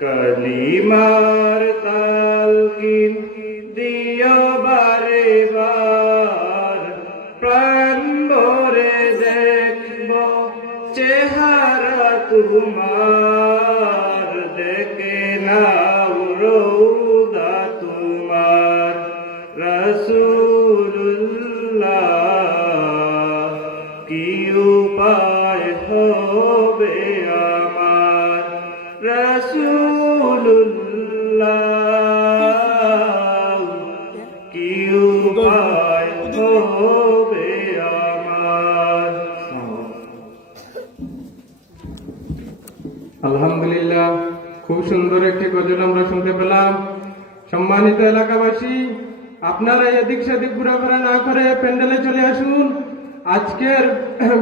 কালিমার তালকিন দিও বারে বার, প্রাণ ভরে দেখব চেহারা তোমার, দেখে নাও রওজা তোমার রাসূলুল্লাহ, কি উপায় হবে আমার রাসূলুল্লাহ, কি উপায় হবে আমার। আলহামদুলিল্লাহ, খুব সুন্দর একটি গজল আমরা শুনতে পেলাম। সম্মানিত এলাকাবাসী, আপনারা এদিক সেদিক ঘোরাফেরা না করে প্যান্ডেলে চলে আসুন। আজকের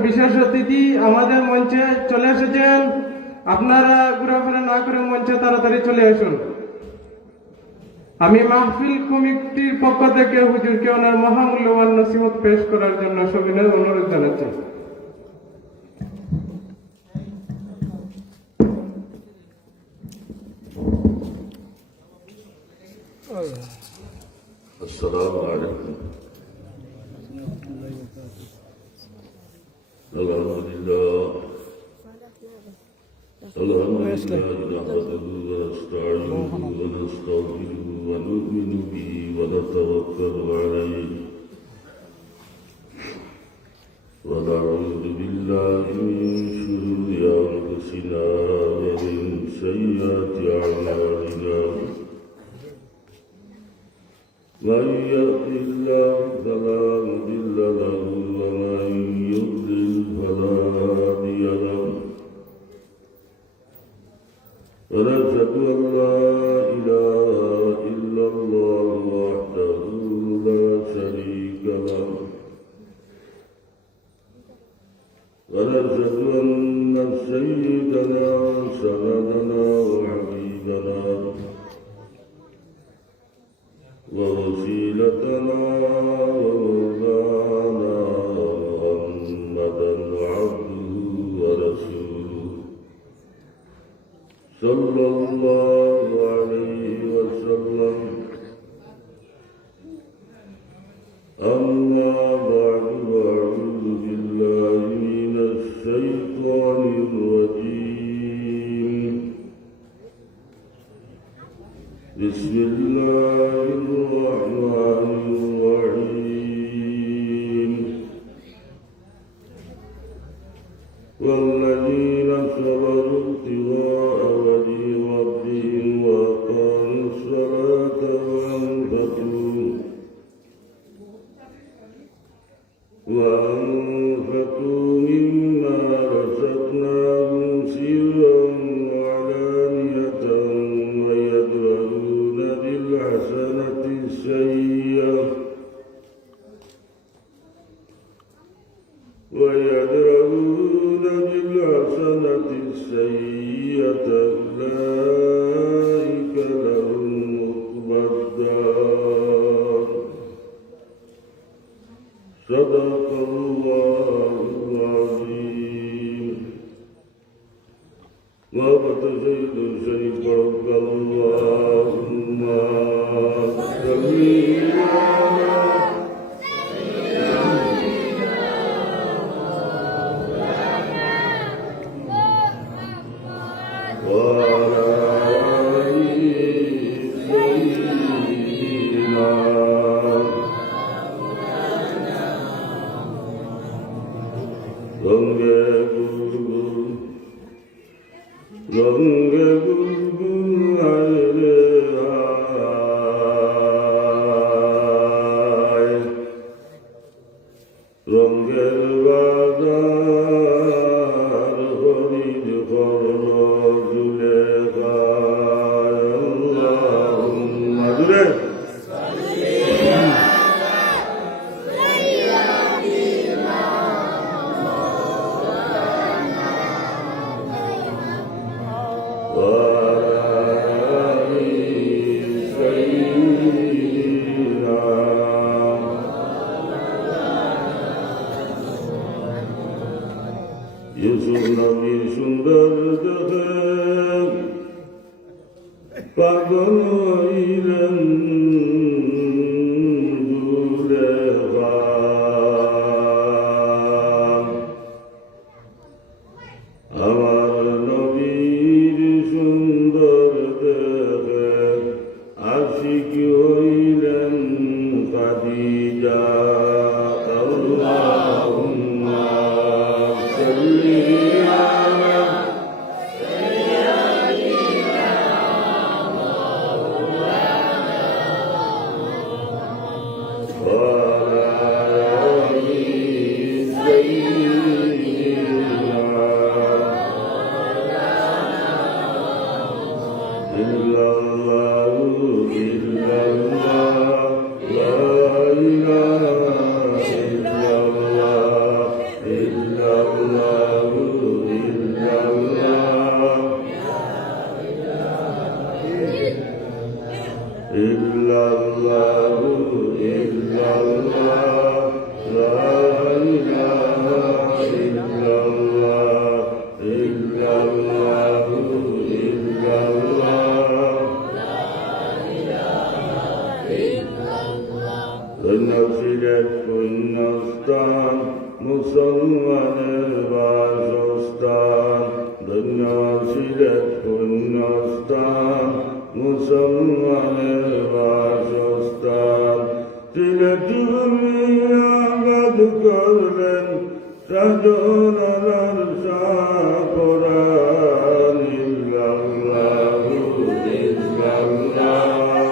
বিশেষ অতিথি আমাদের মঞ্চে চলে এসেছেন। আপনারা ঘোরাফেরা না করে মঞ্চে তাড়াতাড়ি চলে আসুন। আমি মাহফিল কমিটির পক্ষ থেকে হুজুরকে ওনার মহামূল্যবান নসিহত পেশ করার জন্য সবিনয় অনুরোধ জানাচ্ছি। السلام عليكم. الحمد لله نحمده ونستعينه ونستغفره ونؤمن به ونتوكل عليه ونعوذ بالله من شرور أنفسنا ومن سيئات أعمالنا. من يهد الله فلا مضل له ومن يضلل فلا هادي له. ونشهد أن لا إله إلا الله وحده لا شريك له. ونشهد أن سيدنا وسندنا وحبيبنا ووسيلتنا ومولانا محمدا عبده ورسوله صلى الله عليه وسلم. أما بعد، أعوذ بالله من الشيطان الرجيم. بسم الله الرحمن الرحيم. والذين صبروا ابتغاء وجه ربهم وأقاموا الصلاة وأنفقوا مما رزقناهم سرا وعلانية ويدرؤون بالحسنة السيئة أولئك لهم عقبى الدار. صدق الله العظيم. وقت سيد الشريف رب اللهم صل রঙ্গের বাজার হরিদ কর্ণ জুলে মাদুরে ইউসুফ নবীর সুন্দর দেখে আপন হইলেন দূরে ভাব। আমার নবীর সুন্দর দেখে আশিক হইলেন খাদিজা। আল্লাহুম্মা সাল্লি আলা মুসলমানের বাসস্থান, ধন্য সিলেট পুণ্যস্থান, মুসলমানের বাসস্থান। সিলেটি আবাদ করলেন সাজনার সাপরান। ইল্লাল্লাহু ইল্লাল্লাহ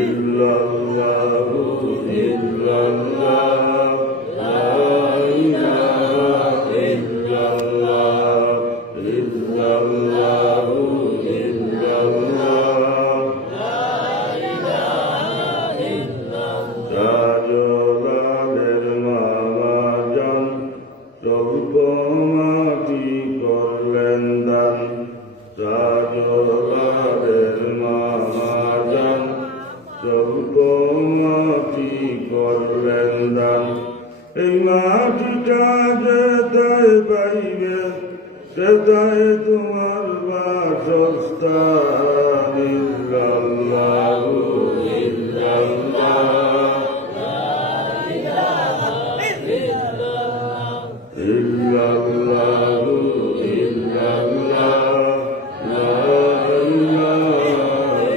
ইল্লাল্লাহু ইল্লাল্লাহ লা ইলাহা ইল্লাল্লাহ ইল্লাল্লাহু ইল্লাল্লাহ লা ইলাহা ইল্লাল্লাহ। সাজলালের মামা জান স্বল্প মাটি করলেন দান। সাজলালের মামা জান স্বল্প মাটি করলেন দান। এই মাটিটা যেটাই পাইবে সেটাই তোমার বাসস্থান। ইল্লাল্লাহু ইল্লাল্লাহ ইল্লাল্লাহু ইল্লাল্লাহ লা ইলাহা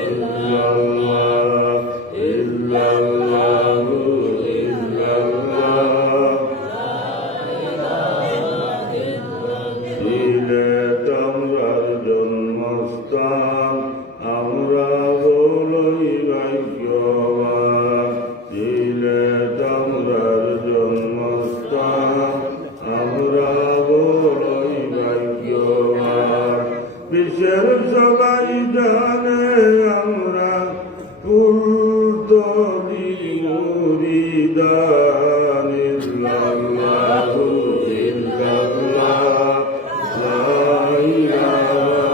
ইল্লাল্লাহ ইল্লাল্লাহু ইল্লাল্লাহ। সিলেট আমরার জন্মস্থান, আমরা বলই ভাগ্যবান। সিলেট আমরার জন্মস্থান, আমরা বলই ভাগ্যবান। বিশ্বের সবাই জানে আমরা ফুলতলি মুরিদান। ইল্লাল্লাহু ইল্লাল্লাহ লা ইলাহা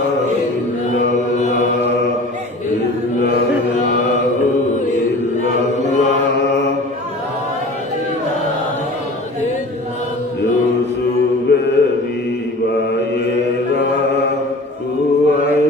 ইল্লাল্লাহ ইল্লাল্লাহু ইল্লাল্লাহ। ইউসুফের ভাইয়েরা কুয়ায়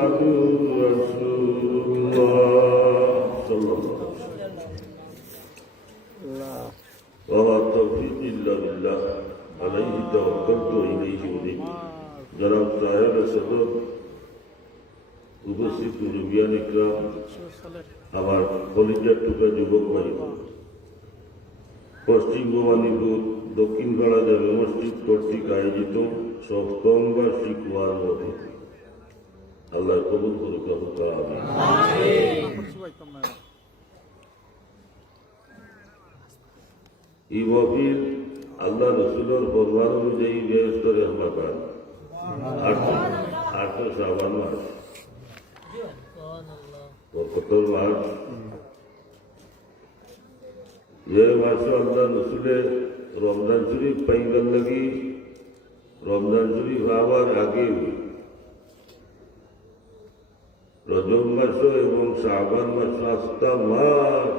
মুহাম্মাদুর রাসূলুল্লাহ সাল্লাল্লাহু وما التوفيق إلا بالله عليه توكلت وإليه أنيب جناب صاحب صدر উপস্থিত মুরব্বিয়ান ইকরাম আমার কলেজের টুকা যুবক ভাই পশ্চিম ভবানীপুর দক্ষিণ পাড়া জামে মসজিদ কর্তৃক আয়োজিত সপ্তম বার্ষিক ওয়াজ মাহফিল আল্লাহ কবুল করুক আমিন। এই মাহফিল আল্লাহ রসুলের ফরমান অনুযায়ী বৃহস্পতি আমরা পান 8 শ্রাবণ মাস বরকতের মাস যে মাসে আল্লাহ রসুলের রমজান শরীফ পাইবার লাগি রমজান শরীফ হওয়ার আগে রজব মাস এবং শ্রাবণ মাস 5টা মাস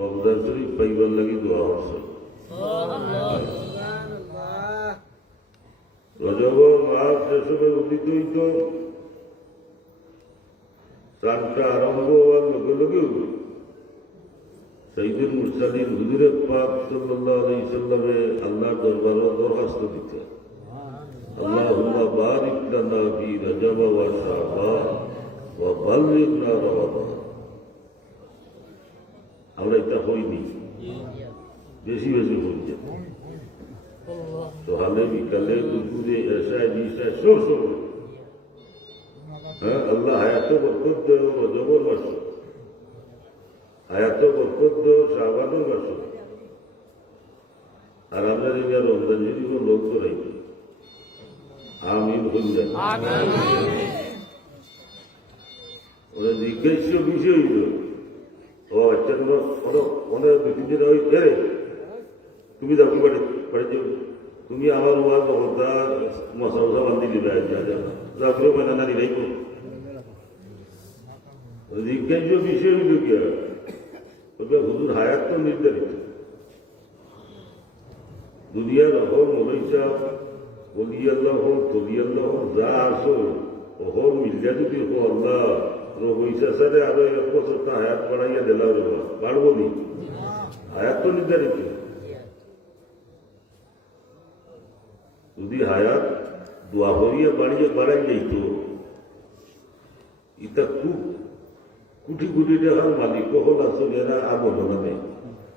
রমজান শরীফ পাইবার লাগি দোয়া হচ্ছে রজব মাস শেষে উদিত হইত চাঁদটা আরম্ভ হওয়ার লগে লগে সাইয়্যিদুল মুরসালিন হুজুরে পাক সাল্লাল্লাহু আলাইহি সাল্লামে আল্লাহর দরবারে দরখাস্ত দিতে আল্লাহুম্মা বারিক লানা ফি রজব ওয়া শাবান ওয়া বাল্লিগনা রমাদান। আমরা এটা হইনি, বেশি বেশি হইছে সকালে বিকালে দুপুরে এসায় বিসায় সব সময়। হ্যাঁ, আল্লাহ হায়াত বরকত দেও রজবর মাস, হায়াত বরকত দেও শাবানের মাস, আর আপনার এই রমজান শরীফ লোক করাই আমিন হইলেন। ওরা জিজ্ঞাস্য বিষয় হইল ও আচ্ছা তোমার অনেক ব্যক্তিদের ওই ফেরে তুমি যাও কি বাড়িতে তুমি আমার ওয়াজ খবরদার মশা মশা বান্ধি দিবে যাও মানে না দিলাই করো। জিজ্ঞাস্য বিষয় হইল কি হুজুর হায়াত তো নির্ধারিত দুনিয়ার হল মহিষা বলি আল্লাহ হোক তলি আল্লাহ হোক যা আসো ও হল মিলিয়া যদি হো আল্লাহ পয়সা সারে আরো 1 বছরটা হায়াত বাড়াইয়া দিলাম রে পারবো নি, হায়াত তো নির্ধারিত। যদি হায়াত দোয়া করিয়া বাড়াই যাইত ইটা খুব কোটি কোটি টাকার মালিক হল আসো এরা আবদ্ধনা নেই।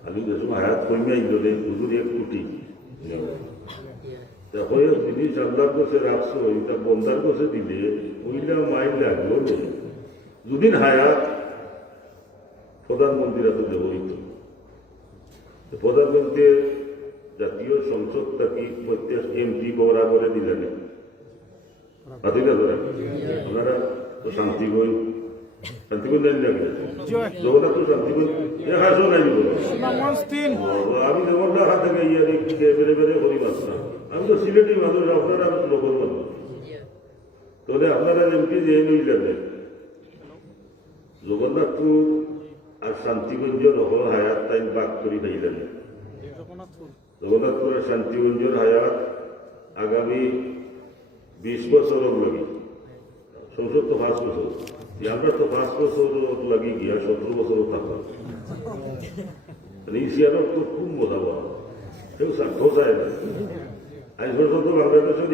আমি দেখুন হায়াত কমিয়াই গেলে হুজুর 1 কোটি জিনিস আল্লাহর কাছে রাখছো এটা বন্ধার কাছে দিলে ওইটা মাইল লাগলো নেই। দুদিন হায়াত প্রধানমন্ত্রীরা তো ব্যবহৃত প্রধানমন্ত্রীর জাতীয় সংসদ থাকি প্রত্যেক এমপি বরাবরে দিলেন আপনারা তো শান্তিগঞ্জ জানি না জগন্নাথ তো শান্তিগঞ্জ হাসো নাই আমি যেমন হাত থেকে ইয়ে বেড়ে বেড়ে করি মাত্রা আমি তো সিলেটি মানুষ আপনারা নগর মানুষ তাহলে আপনারা এমপি যে নিলেন জগন্নাথপুর আর শান্তিগঞ্জের হল হায়াত তাই বাক করি পাইলেন। জগন্নাথপুর আর শান্তিগঞ্জের হায়াত আগামী 20 বছরের লাগে সংসদ তো 5 বছর আমরা তো 5 বছর লাগি গিয়া 17 বছরও থাকলাম। ইসিয়ারও তো খুব মজা পাওয়া কেউ স্বার্থ চায় না। আজ পর্যন্ত বাংলাদেশের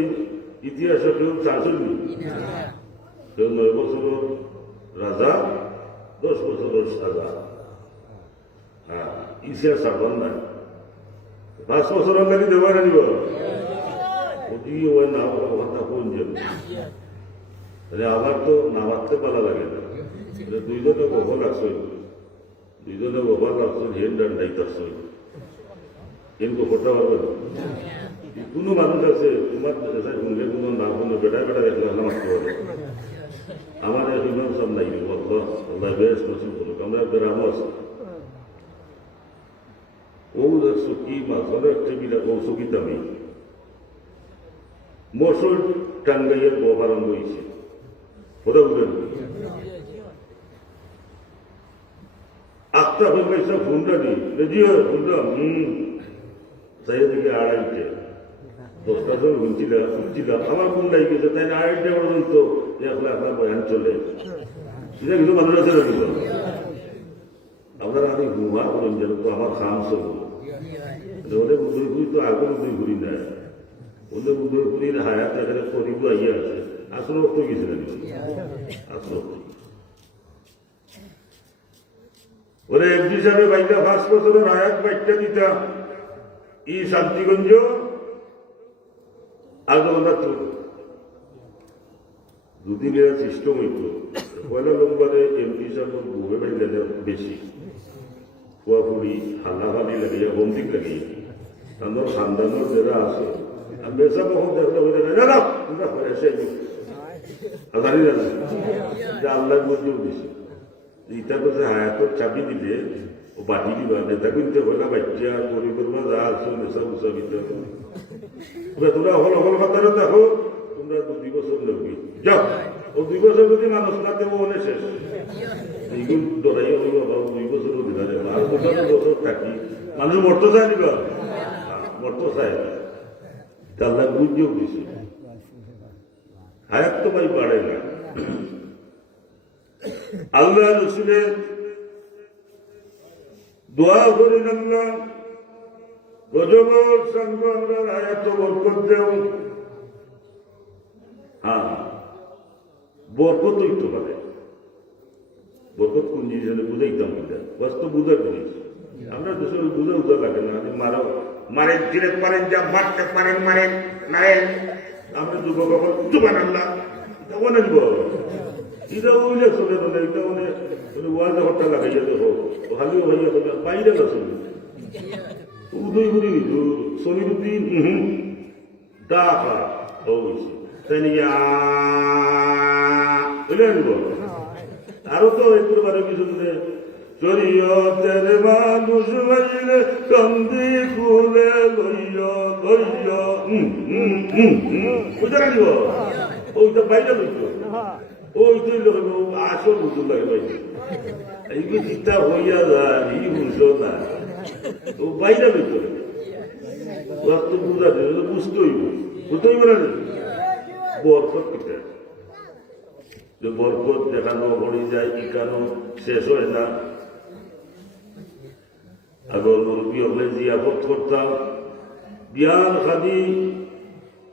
ইতিহাসে কেউ চাষনি কেউ 9 বছরের রাজা 10 বছরের সাজা। হ্যাঁ, ইসিয়া সাবন না 5 বছরের লাগি দেওয়ার আনিব ওই না কথা কোন যাবে আমার তো নামাতে পালা লাগে না। দুইজনে গভর লাগছে হেন ডান্ডাই থাকছে হেন গভরটা পারবে না। কোনো মানুষ আছে তোমার শুনলে কোনো না কোনো বেটা বেটা দেখলে নামাতে পারবে। আমার ইমাম সব নাই আল্লাহ বেশ নসিব করুক। আমরা গ্রামও আছি ও চকি মাঝখানে টেবিল ও চকি দামি মশল টাঙ্গাইয়ের আরম্ভ হয়েছে কোথাও উঠেন 8টা পয়সা ফোনটা নেই রেডিও ফোনটা চাই দিকে 2:30 10টার সময় ঘুরছিলাম আমার ফোন নাই গেছে তাই না 2:30 পর্যন্ত এখন আপনার বয়ান চলে এটা কিন্তু মানুষ আছে না কিন্তু আপনারা আমি ঘুমা করেন যেন তো আমার খাম সব ওদের উদয় ঘুরি তো আগে উদয় ঘুরি না ওদের উদয় ঘুরির হায়াত এখানে করিব আইয়া আছে আসলে অর্থ গেছিলেন আসলে ওরে এমপি সাহেব বাইকটা 5 বছরের হায়াত বাইকটা দিতাম ই শান্তিগঞ্জ আন্দোলন দুদিনের সিস্টেম হইত পয়লা নম্বরে এমপি সাহেব বুহে বাইলে বেশি কুয়াপুরি হাল্লাহালি লাগিয়ে বন্দিক লাগিয়ে তাদের খানদানোর যারা আছে আর বেসা কখন দেখলে হয়ে যাবে না তোমরা এসে জানি না যে আল্লাহ বুঝেও দিছে ইটা বলছে হায়াতর চাবি দিলে ও বাটি দিবা নেতা কিনতে হলে বাচ্চা পরিকল্পনা যা আছে নেশা উৎসা দিতে তোমরা হল হল কথাটা দেখো তোমরা 2 বছর লাগবে যাও ও 2 বছর যদি মানুষ না দেবো অনেক শেষ এইগুলো দরাই হইব বা 2 বছর দিবা আর 2 বছর থাকি মানুষ মরতে চায় দিবা মরতে চায় আল্লাহ বুঝেও দিছে হায়াত তো ভাই বাড়ে না আল্লাহ রসুলের দোয়া করেন আল্লাহ রজবর সঙ্গ আমরা হায়াত বরকত দেও হ্যাঁ বরকত হইতে পারে বরকত কোন জিনিস বুঝাইতাম কিনা বাস্তব বুঝার জিনিস আমরা দেশে বুঝে উঠা লাগে না মারো মারেন জিরে পারেন যা মারতে পারেন মারেন মারেন আমরা যুবক এখন যুবান আল্লাহ তখন আনব এটা ওইলে চলে না এটা অনেক ওয়াজ হট্টা লাগাইয়া দেখো ভালো ভাইয়া বাইরে না চলে উদয় করি সমিরুদ্দিন ডাকা তাই নিয়ে আনব আরো তো একটু বারে কিছু শরীয়তের মানুষ হইলে কান্দি খুলে লইয়া লইয়া বুঝে রাখব ওইটা বাইরে লইত ওইটাই লোক আসল বুঝতে লাগে বাইরে এইগুলো চিন্তা হইয়া যায় ই বুঝো না ও বাইরে লইত বাস্তব বুঝা বুঝতে হইব বুঝতে হইব না বরকত কিটা যে বরকত দেখানো হয়ে যায় ইকানো শেষ হয় না আগর মুরব্বী হলে জিয়াফত করতাম বিয়ার খাদি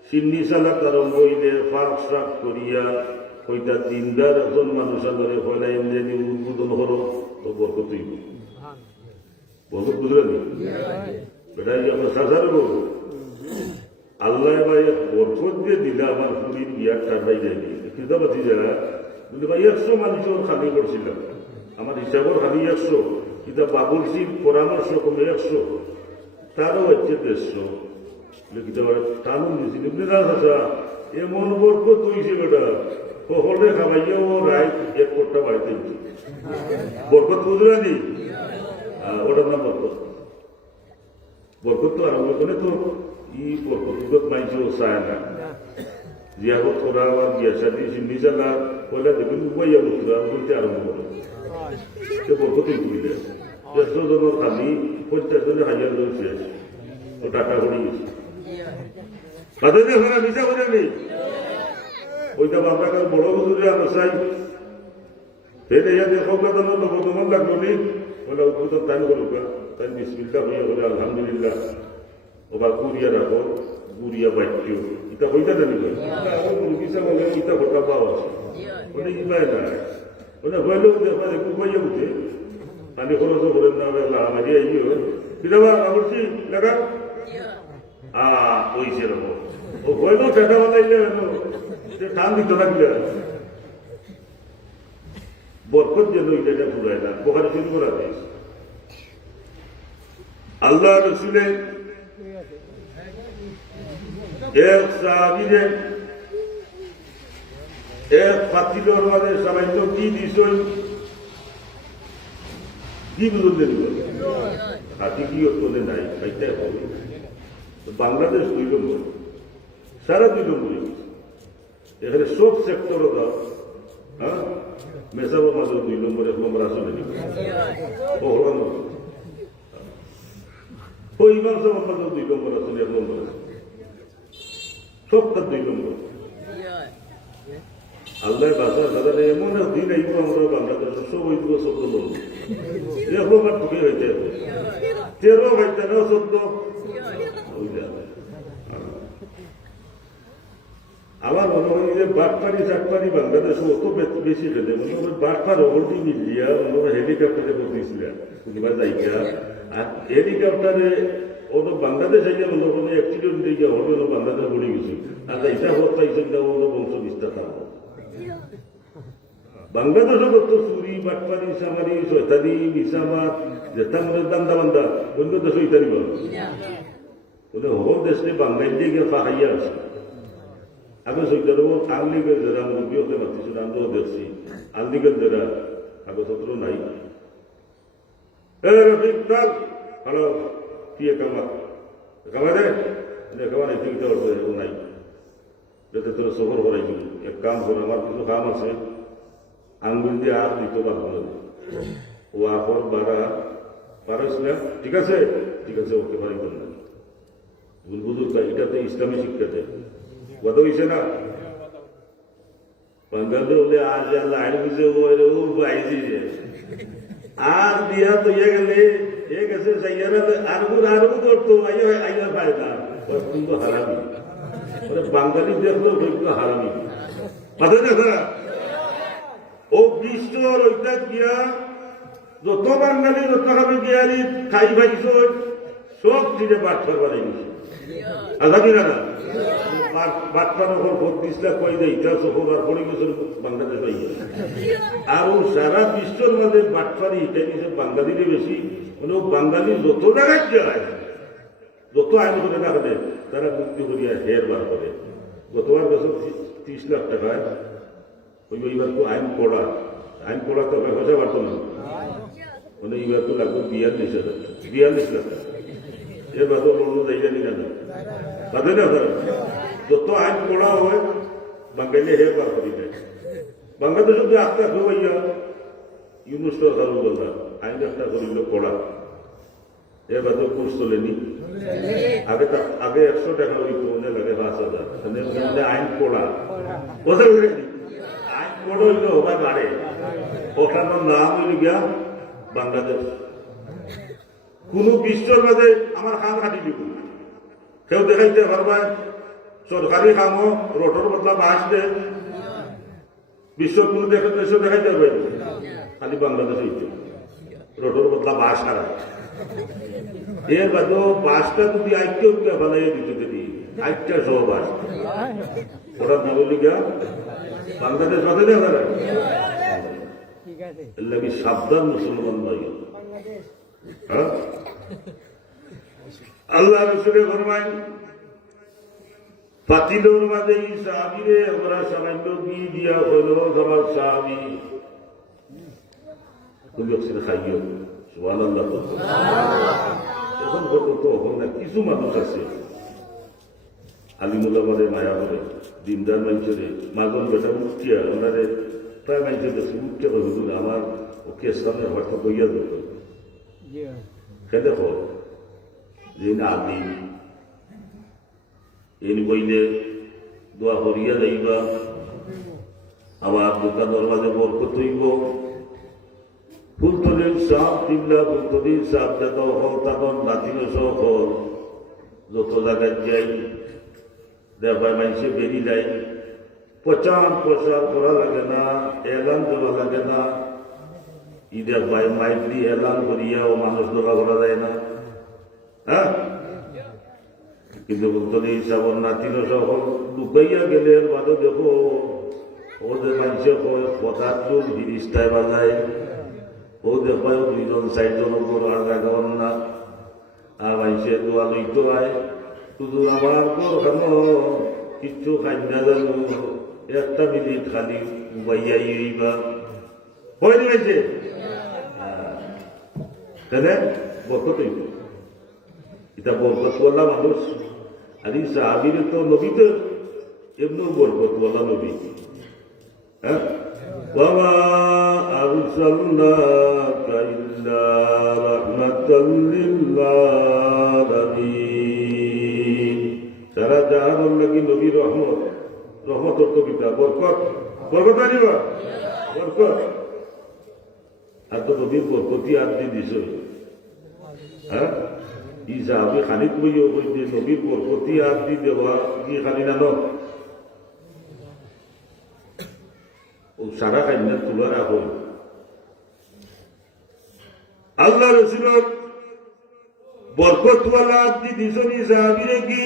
সিন্নি সালাত আরম্ভ হইলে ফাঁক সাক করিয়া ওইটা 3-4 জন মানুষ আগরে হইলে যদি উদ্বোধন হলো তো বরকত হইব বরকত বুঝলেন এটাই আমার সাজার বলব আল্লাহ ভাই বরকত দিয়ে দিলে আমার পুরীর বিয়ার টাটাই যায়নি কিতাবাতি যারা বলে ভাই 100 মানুষের খালি করছিলাম আমার হিসাবের খালি 100 কিন্তু বাবুলসির পরামর্শ কমে 100 তারও হচ্ছে 150 কিতাব টানুন দিয়েছিল আচ্ছা এমন বরকত হয়েছে বেটা সকলে খাবাইয়া ও রায় 1 কোটা বাড়িতে বরকত বুঝলে নি ওটার নাম বরকত বরকত তো আরম্ভ করে তো ই বরকত মাইছেও চায় না জিয়াবত করা আবার বিয়া সাথে সিন্নি চালা কয়লা দেখুন উপাইয়া বলতে বলতে আরম্ভ করে সে বরকতই করিলে 100 জনের খালি 50 জনের 1000 জন শেষ ও টাকা করে গেছে তাদের দেখো না মিশা করে নেই ওইটা আমরা কার বড় হুজুরে আমরা চাই ফের ইয়া দেখো কথা নবদমন লাগলো নি বলে উদ্বোধন তাই করুকা তাই বিসমিল্লাহ হইয়া বলে আলহামদুলিল্লাহ ওবা কুরিয়া রাখো কুরিয়া বাক্য এটা হইতা জানি মুরগিসা বলে এটা ঘটা পাওয়া আছে বলে ইবাই না বলে হইলেও দেখা দেখু হইয়া উঠে পানি খরচ করেন না আমাদের আইও বিধবা অবশ্যই লাগা ওই সেরকম ও হইলেও টাকা বানাইলে টান দিত লাগলে বরকত যেন এটা ঘুরায় না বোখারি শুরু করা যায় আল্লাহ রসুলের এক সাহাবীরে এক ফাতিলর মাঝে সবাই তো কি দিছই কি বুঝলেন হাতি কি ওখানে নাই এইটাই হবে বাংলাদেশ 2 নম্বর সারা 2 নম্বর এখানে সব সেক্টর হ্যাঁ মেসাবো মাঝে 2 নম্বর 1 নম্বর আসলে বহলানো ওই মাঝে মাঝে 2 নম্বর আসলে 1 নম্বর সবটা 2 নম্বর আল্লাহ বাসার দাদা এমন দিন আইব আমরা বাংলাদেশের সব ওই দিবস শব্দ বলবো এরকম আর ঢুকে হইতে হবে 13 হইতে না 14 আমার মনে হয় যে বাটপারি চাটপারি বাংলাদেশে অত বেশি খেলে মনে হয় বাটপার অবধি মিলিয়া মনে হয় হেলিকপ্টারে করতেছিলেন কিংবা যাইকা আর হেলিকপ্টারে ও তো বাংলাদেশ আইয়া মনে হয় অ্যাক্সিডেন্ট দিয়ে হবে না বাংলাদেশ পড়ে গেছে আর এটা হোক পাইছেন না অন্য বংশ বিস্তার থাকবো বাংলাদেশও কত চুরি বাটপারি সামারি শয়তানি মিসামাত যেটা মনে দান্দা বান্দা অন্য দেশ ইতারি বল বলে হল দেশে বাংলাদেশ দিয়ে গিয়ে পাহাইয়া আছে আগে সৈদার আনলিগের যারা মুরগি হতে পারতেছিল আমরাও দেখছি আনলিগের যারা কাগজপত্র নাই ভালো কি কামা কামা দে কামা নাই ঠিক নাই যাতে তোরা সফর করাই দিবি এক কাম করে আমার কিছু কাম আছে আঙ্গুল দিয়ে আর দিতে পারবো না ও আপর বাড়া পারস না ঠিক আছে ওকে পারি না বুঝুক এটাতে ইসলামী শিক্ষা দেয় কত হয়েছে না বাঙ্গালে বলে আজ লাইন বুঝে আইজি আর দিয়া তো গেলে এ গেছে সাইয়ারা আরবু করতো আইয়া পায় না কিন্তু হারামি বাঙালি দেখলো কিন্তু হারামি কথা দেখা ও বিশ্বর ওইটা গিয়া যত বাঙালি যত খাবি গিয়ারি খাই পাইছ সব দিনে বাট করবার গেছে আজাদি না বাটপানোর ভোট দিসলা কই দেয় ইটা সফর পড়ে গেছে বাংলাদেশ পাই আর ও সারা বিশ্বর মধ্যে বাটপানি এটা গেছে বাঙালিরে বেশি মানে বাঙালি যত জায়গায় যায় যত আইন করে না করে তারা মুক্তি করিয়া হের বার করে গতবার বছর 30 লাখ টাকায় ওই এইবার তো আইন পড়া তো ব্যবসা পারত না মানে এইবার তো লাগবে 42 লাখ এর বাদল অন্য জায়গা নিয়ে না তাদের না যত আইন পড়া হয় বাঙালি হের বার করি দেয় বাংলাদেশ যদি আস্তে হইয়া ইউনুস বললাম আইন একটা করিল পড়া এর বাদে কোর্স চলেনি আগে 100 টাকা হইতো মনে লাগে 5,000 আইন পড়া বোঝা গেছে আইন পড়া হইলে হবার বাড়ে ওখানের নাম হইল গিয়া বাংলাদেশ কোন বিশ্বর মাঝে আমার খাম হাঁটি দিব কেউ দেখাইতে পারবা সরকারি খামও রোডর বদলা বাস দে বিশ্ব কোন দেশ দেখাইতে পারবে খালি বাংলাদেশ হইতে রোডর বদলা বাস হারা এর বাদেও বাসটা যদি আইকেও বানাই দিতে দেবি আইটা সহ বাস ওরা বলি গা বাংলাদেশ বাদে দেখা যায় এর লাগে সাবধান মুসলমান ভাই আল্লাহ রসুলের ফরমান পাতিলোর মাঝে এই সাহাবীরে আমরা সামান্য দিয়ে দিয়া হলো আমার সাহাবী তুমি অক্সিজেন খাইও সুবহানাল্লাহ এখন পর্যন্ত এখন না কিছু মানুষ আছে আলিমুল্লাহ বলে মায়া বলে দিনদার মানুষের মাজন বেটা উঠিয়া ওনারে প্রায় মানুষের কাছে উঠিয়া হইল আমার ওকে সামনে হয়তো বইয়া দিত দেখো যে না আলিম এন বইলে দোয়া করিয়া যাইবা আবার দোকানের মাঝে বরকত হইব ফুলতলির সাপ দিবলা ফুলতলির সাপ যত হল তখন নাতিল সহ যত জায়গায় যাই দেখায় মানুষে বেরিয়ে যায় প্রচার করা লাগে না এলান করা লাগে না ঈদের ভাই মাইক দিয়ে এলান করিয়াও মানুষ ধরা করা যায় না হ্যাঁ কিন্তু ফুলতলি সাবর নাতিল সহ ঢুকাইয়া গেলে বাদে দেখো ওদের মানুষে পদার্থ জিনিসটায় বাজায় ও দেখায় 2-4 উপর আর জায়গা না আর মানুষে দোয়া লইতে হয় শুধু আমার পর কেন কিচ্ছু খাই না জানো 1 মিনিট খালি বাইয়াইবা হয়ে গেছে তাহলে বরকত হইব এটা বরকতওয়ালা মানুষ আর এই সাহাবীরে তো নবী তো এমনিও বরকতওয়ালা নবী হ্যাঁ وما أرسلناك إلا رحمة للعالمين সারা জাহানের লাগি নবী রহমত অর্থ কিতা আলহামদুলিল্লাহ বরকত বরকত আনিব বরকত আর তো নদীর বরকতি আর দিয়ে দিছ হ্যাঁ ই সাহাবি খানিক বইও কই যে নবীর বরকতি আর দি দেওয়া কি খানি না ও সারা কান্না তুলা রাখো আল্লাহ রসুলের বরকতওয়ালা আদি দিছনি সাহাবিরে কি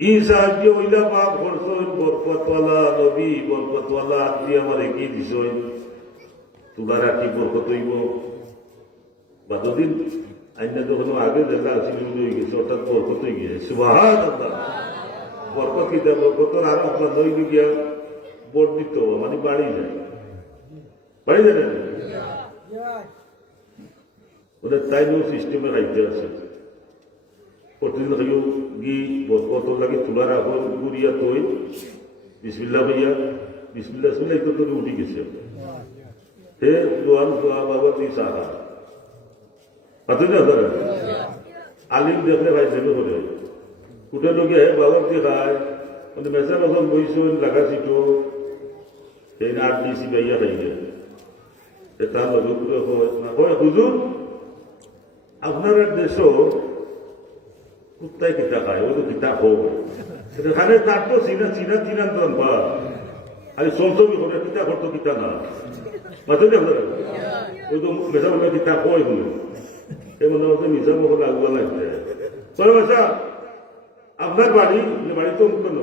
ই সাহাবি ওইলা পাপ করছেন বরকতওয়ালা নবী বরকতওয়ালা আদি আমারে কি দিছন তুলা রাখি বরকত হইব বাদদিন আইনা যখন আগে দেখা আসিল হয়ে গেছে অর্থাৎ বরকত হয়ে গেছে সুবহানাল্লাহ বরকত কিতা বরকতর আর আপনার দই গিয়া বর্ধিত মানে বাড়ি যায় না ওদের তাই নো সিস্টেমে খাইতে আছে প্রতিদিন খাইও গি বরকত লাগে তুলা রাখো গুড়িয়া তৈ বিসমিল্লাহ ভাইয়া বিসমিল্লাহ শুনলে তো তোর উঠি গেছে হে লোহান খোয়া বাবা তুই সাহা পাতে না ধরে আলিম দেখলে ভাই দেবে করে উঠে লোকে হে বাবা তুই খায় মানে মেসা রকম বইছুন লাগাছিটো সেই আট দিয়েছি ভাইয়া খাইলে তার হয় হুজুর আপনার দেশও কুত্তায় কিতা খায় ওই তো কিতা হোক সেখানে তার তো চিনা বা আর সলসবি করে কিতা করতো কিতা না মাথা দিয়ে আপনারা ওই তো মেসা বলে কিতা হয় হলো এই মনে হচ্ছে মিশা বলে আগুয়া লাগছে তবে বাসা আপনার বাড়ি তো উৎপন্ন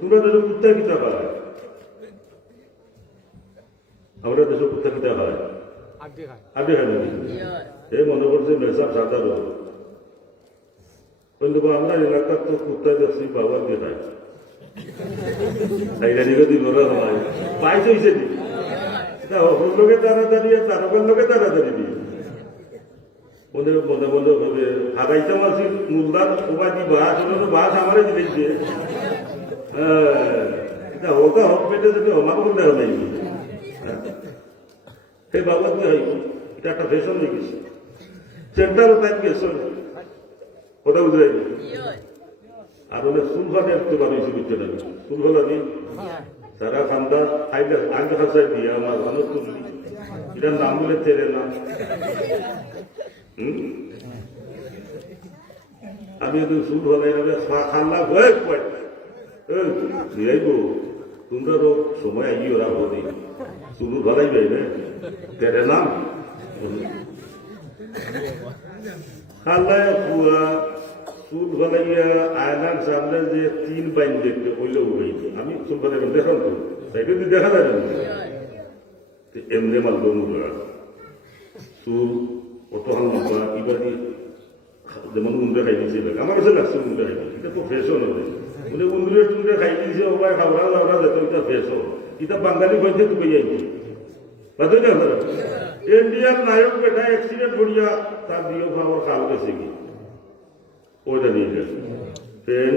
তোমরা দেশের কুত্তায় কিতা খায় আমরা দেশের কুত্তা কিতা খায় আড্ডে খায় না এই মনে করছে মেসা সাধারণ কিন্তু আমরা এলাকার তো কুত্তা দেখছি বাবা দিয়ে খায় তাইগানিকে দিল না হয় পাইস হয়েছে নি অপর লোকে তাড়াতাড়ি আর তারকের লোকে তাড়াতাড়ি দিয়ে মনে মনে মনে ভাবে হারাইতে মাসি মুলদার সবাই দি বাস হলো বাস আমারে দিয়েছে ওটা হোক পেটে যদি আমার করে দেওয়া নাই সেই বাবা দিয়ে হয় এটা একটা ফ্যাশন হয়ে গেছে সেন্টারও তাই গেছে কথা বুঝে যাইবে আর ওদের সুলফানে একটু বানিয়েছে বুঝতে লাগবে সুলফানা দিন সারা খান্দা আগে খাসাই দিয়ে আমার মানুষ তুললি এটার নাম বলে চেনে না আমি ওদের সুলফালাই খান্না হয়ে যাইব তোমরা তো সময় আইয়ে ওরা বলি শুরু ভালাই যাইবে তেরে নাম খাল্লায় পুয়া চুল ফলাইয়া আয়নার সামনে যে 3 বাইন দেখতে ওইলে উড়াইবে আমি চুল ফলাই দেখান তো তাই যদি দেখা যায় না এমনি মালব মুখা চুল অতহান মুখা ইবাদি যেমন উন্ডে খাই দিয়েছে আমার কাছে লাগছে উন্ডে খাই দিয়েছে এটা তো ফ্যাশন হবে বলে উন্ডে টুন্ডে খাই দিয়েছে ওবাই খাবরা লাবরা যেত এটা ফ্যাশন এটা বাঙালি হইতে তুমি যাইছি বাদে না ইন্ডিয়ার নায়ক বেটা অ্যাক্সিডেন্ট করিয়া তার দিয়ে খাওয়ার খাল গেছে কি ওইটা নিয়ে গেছে ট্রেন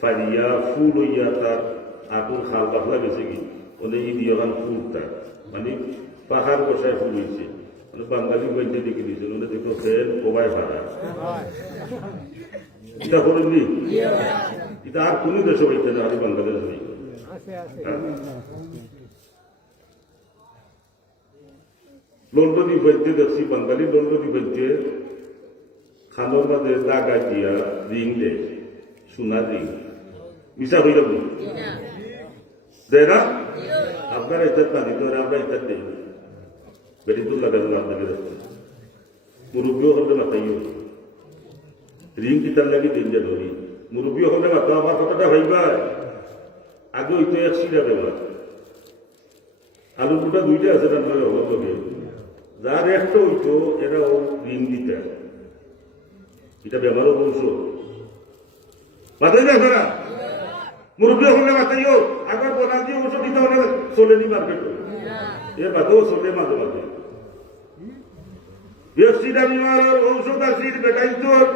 ফারিয়া ফুল হইয়া তার আগুন খাল পাতলা গেছে কি ওদের ই দিয়ে ফুল তার মানে পাহাড় বসায় ফুল হয়েছে মানে বাঙালি বইতে দেখে দিয়েছেন ওদের দেখো ট্রেন কোবাই ভাড়া এটা করেননি এটা আর কোনো দেশে হইতে না আর বাংলাদেশ নেই লন্ডনী বৈদ্যে দেখছি বাঙালি লন্ডনী বৈদ্যে খানোর মাঝে দাগা দিয়া রিং দেয় সোনা রিং মিশা হয়ে যাবো দেয় না আপনারা এটা পানি ধরে আমরা এটা দেই বেটি তো লাগানো আপনাকে মুরব্বীও হলে মাথাইও রিং কিতার লাগে দিন যে ধরি মুরব্বীও হলে মাথা আমার কথাটা ভাইবা আগে ওইতো 1 টাকা দেবা আলু দুটা 2টা আছে রান্নার হল লোকে যার একটা হইতো এরা ও ঋণ দিতে এটা ব্যবহারও বংশ বাতাই না ফেরা মুরব্বী হলে বাতাইও আবার বনা দিয়ে ওষুধ দিতে হলে চলেনি মার্কেট এর বাদেও চলে মাঝে মাঝে ব্যবসিটা নিবার ঔষধ আসির বেটাই তোর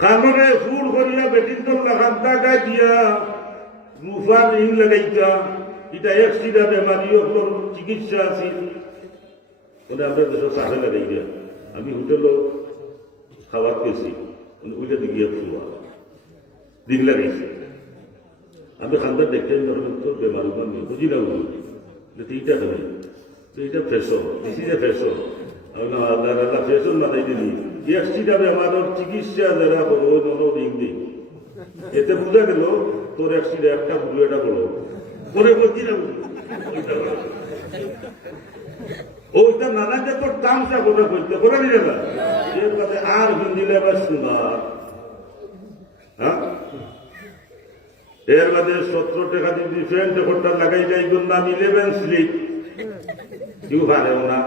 কানরে ফুল করিয়া বেটির তোর লাগান্তা গায়ে দিয়া মুফা ঋণ লাগাইতা এটা একশিটা বেমারিও চিকিৎসা আছে আমরা দেশের সাথে লাগাই গিয়া আমি হোটেলও খাবার পেয়েছি ওইটা দিকে শোয়া দিন লাগাইছে আমি খান্দার দেখতে তোর বেমার বুঝি না এইটা খাবে তো এইটা ফ্যাশন বেশি যে ফ্যাশন আল্লাহ আল্লাহ ফ্যাশন মাথায় দিলি একটিটা বেমারের চিকিৎসা যারা করবো রিং দিই এতে বোঝা গেল তোর একটিটা একটা বুঝলো এটা বলো পরে বলছি না ওটা নানা যে তোর তামসা করে করতে করে দিলে না এর কাছে আর হিন্দিলে আবার সুন্দর হ্যাঁ এর বাদে 17 টাকা দিয়ে ডিফারেন্ট রেকর্ডটা লাগাই যাই না 11 স্লিপ কেউ পারে না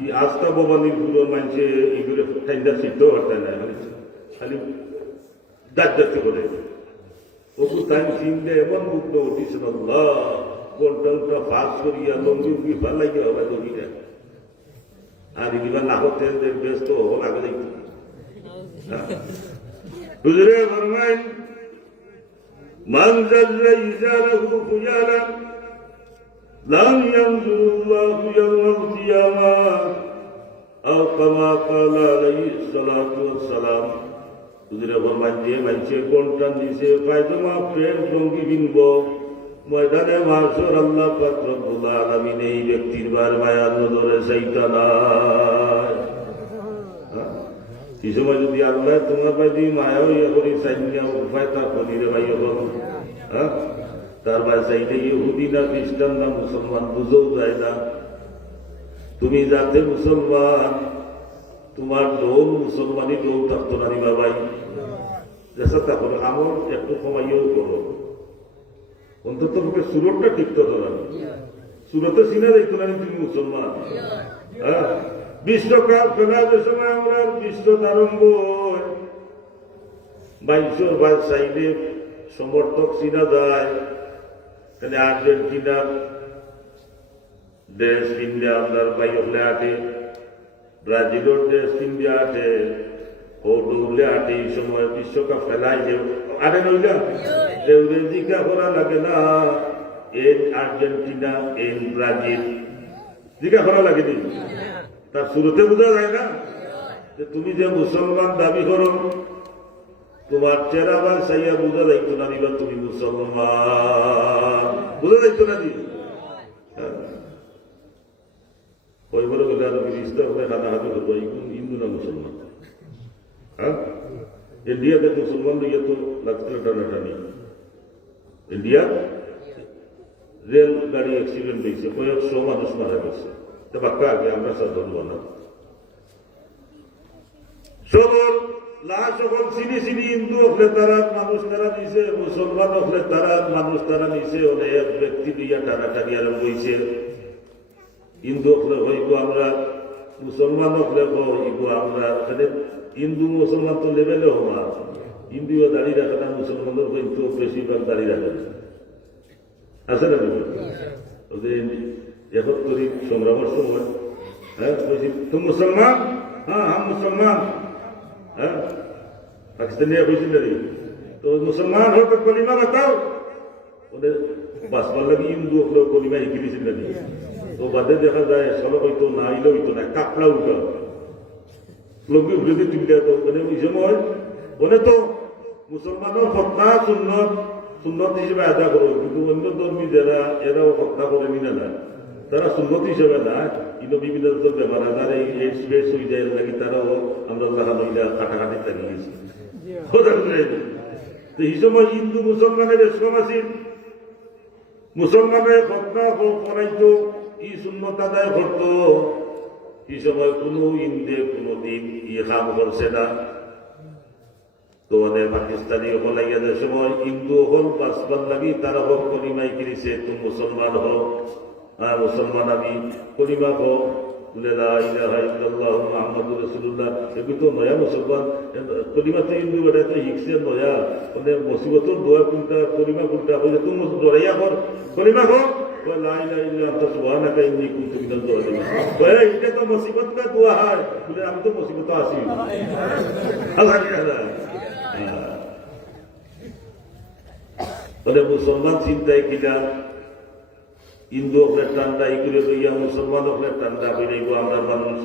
এই আস্থা ভবানীর পুরো মানুষে এগুলো ঠান্ডা সিদ্ধ করতে না মানে খালি দাঁত করে ওষুধ টাইম চিনলে এমন মুগ্ধ উঠিস কোনটা ফাঁস করিয়া লঙ্গি উঠি ভাল লাগিয়া হবে দড়িটা আর এগুলো না হতে ব্যস্ত হবো লাগে দেখি বুঝলে ফরমাইন من ذا الذي زاله خجالا لم ينظر الله يوم القيامة أو كما قال عليه الصلاة والسلام বুঝলে ফরমান যে মানুষে কোনটা নিচে পায়জামা প্যান্ট লঙ্গি কিনব ময়দানে মাসর আল্লাহ পাক রব্বুল আলামিন এই ব্যক্তির বার মায়ার নজরে চাইতা নাই এই সময় যদি আল্লাহ তোমার বাড়ি মায়া ইয়ে করি চাইনিয়া উপায় তা করিলে ভাই হ্যাঁ তার বাড়ি চাইলে ইহুদি না খ্রিস্টান না মুসলমান বুঝেও যায় না তুমি যাতে মুসলমান তোমার দৌল মুসলমানই দৌল থাকতো না নি বাবাই যেসা তা করো আমার একটু সময়েও করো অন্তত তোকে সুরতটা ঠিক তো না সুরতে চিনা দেখতো না তুমি মুসলমান হ্যাঁ বিশ্বকাপ খেলার সময় আমরা বিশ্ব আরম্ভ 22 সাইডে সমর্থক চিনা যায় এখানে আর্জেন্টিনার দেশ ইন্ডিয়া আপনার বাই হলে আটে ব্রাজিলের দেশ ইন্ডিয়া আটে হলে আটে এই সময় বিশ্বকাপ খেলায় যে আটে নইলা জিজ্ঞা করা লাগে না এন আর্জেন্টিনা এন ব্রাজিল জিজ্ঞা করা লাগে নি তার শুরুতে বোঝা যায় না যে তুমি যে মুসলমান দাবি করো তোমার চেহারা আবার সাইয়া বোঝা যাইতো না দিবা তুমি মুসলমান বোঝা যাইতো না দি কইবার গেলে আরো ফিরিস্তা হলে খানা হাতে হতো হিন্দু না মুসলমান হ্যাঁ ইন্ডিয়াতে মুসলমান ইয়ে তো লাগছিল টানাটানি ইন্ডিয়া রেল গাড়ি অ্যাক্সিডেন্ট হয়েছে কয়েকশো মানুষ মারা গেছে বাক্কা আগে আমরা সাধারণ না সবর লাশ সকল চিনি চিনি হিন্দু হলে তারা মানুষ তারা নিছে মুসলমান হলে তারা মানুষ তারা নিছে অনেক ব্যক্তি দিয়া টানাটানি আরম্ভ হয়েছে হিন্দু হলে হইব আমরা মুসলমান হলে হইব আমরা এখানে হিন্দু মুসলমান তো লেভেলে হওয়া হিন্দুও দাঁড়িয়ে রাখে না মুসলমানের কিন্তু বেশিরভাগ দাঁড়িয়ে রাখে না আছে না এখন করি সংগ্রামের সময় হ্যাঁ বলছি তুম মুসলমান হ্যাঁ হাম মুসলমান হ্যাঁ পাকিস্তানিয়া বলছিল তো মুসলমান হোক কলিমা বাতাও ওদের বাসবার লাগে হিন্দু হলো কলিমা শিখি দিয়েছিল তো বাদে দেখা যায় সড়ক হইতো না ইলে হইতো না কাপড়া উঠা লম্বি উঠে দিয়ে তিনটা তো মানে ওই সময় বলে তো মুসলমানের হত্যা সুন্নত হিসেবে আদা করো কিন্তু অন্য ধর্মী যারা এরাও হত্যা করে নিলে না তারা সুন্নত হিসেবে না কিন্তু বিভিন্ন বেমার আজার এই স্পেস হয়ে যায় নাকি তারাও আমরা কাটাকাটি লাগিয়েছি তো এই সময় হিন্দু মুসলমানের এসম আছিল মুসলমানের হত্যা করাইতো ই সুন্নত আদায় করত এই সময় কোনো ইন্দে কোনোদিন ইয়ে কাম করছে না তো পাকিস্তানি হলাইয়াদের সময় হিন্দু হল বাঁচবার লাগি তারা হোক কলিমাই কিনেছে তুমি মুসলমান হও আর মুসলমান আমি কলিমা হোক মোহাম্মদুর রাসূলুল্লাহ এগুলো তো নয়া মুসলমান কলিমাতে হিন্দু বেড়াতে শিখছে নয়া মানে মুসিবতর দোয়া কোনটা কলিমা কোনটা বলে তুমি জড়াইয়া কর কলিমা হোক এটা তো মুসিবত কা দোয়া হয় বলে আমি তো মুসিবত আছি বলে মুসলমান চিন্তায় কিনা হিন্দু হলে ঠান্ডা এই করে লইয়া মুসলমান হলে ঠান্ডা বেড়াইব আমরা মানুষ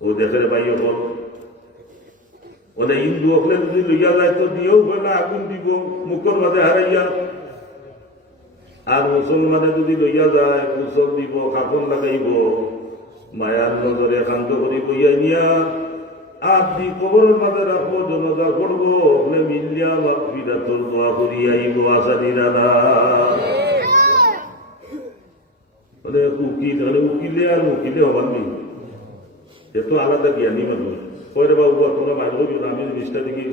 ও দেখে ভাই হল ওনে হিন্দু হলে যদি লইয়া যায় তো দিয়েও না আগুন দিব মুখর মাঝে হারাইয়া, আর মুসলমানে যদি লইয়া যায় মুসল দিব, কাপড় লাগাইব, মায়ার নজরে শান্ত করি বইয়া নিয়া আপনি কবরের মাঝে রাখবো, জনতা করবো, ওখানে মিলিয়া মাফিরা তোর দোয়া করি আইব আসাদিরা না। মানে উকিল মানে উকিলে আর উকিলে হবার নেই, সে তো আলাদা জ্ঞানী মানুষ। পরে বাবু তোমরা মাঝে হবি না, আমি জিনিসটা দেখি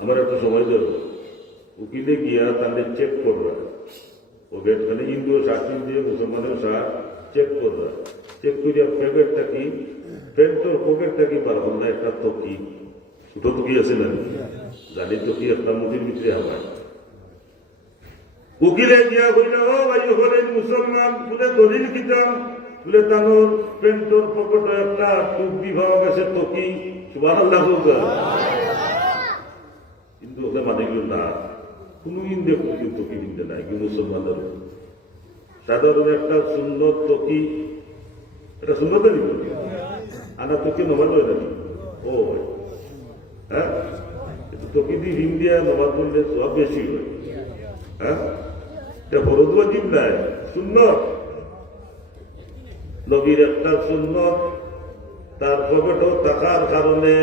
আমার একটা সময় দেব, উকিলে গিয়া তাদের চেক করবা, ওকে মানে হিন্দু শার্ট দিয়ে মুসলমানের শার্ট চেক করবা, চেক করিয়া প্যাকেটটা কি প্যান্টর পকেটটা কি বার হল না, একটা তকি ছোট তকি আছে না, জানি তকি একটা মুঠির ভিতরে হাবায়। উকিলে গিয়া কইলা ও ভাই হলেন মুসলমান বলে দলিল কিতাম বলে তানোর প্যান্টর পকেটে একটা টুক বিভাগ আছে তকি, সুবহানাল্লাহ বলতে কিন্তু ওকে মানে গেল না, কোন ইন্দে তকি কিনতে নাই কি মুসলমানদের সাধারণ একটা সুন্দর তকি, এটা সুন্দর তো নিব আনা তকি নমাজ হয় নাকি? ও হ্যাঁ, তকি দিয়ে ইন্ডিয়া নমাজ করলে সব বেশি হয়। হ্যাঁ, এটা ফরজ ওয়াজিব নাই, সুন্নত, নবীর একটা সুন্নত। তার পকেটও থাকার কারণে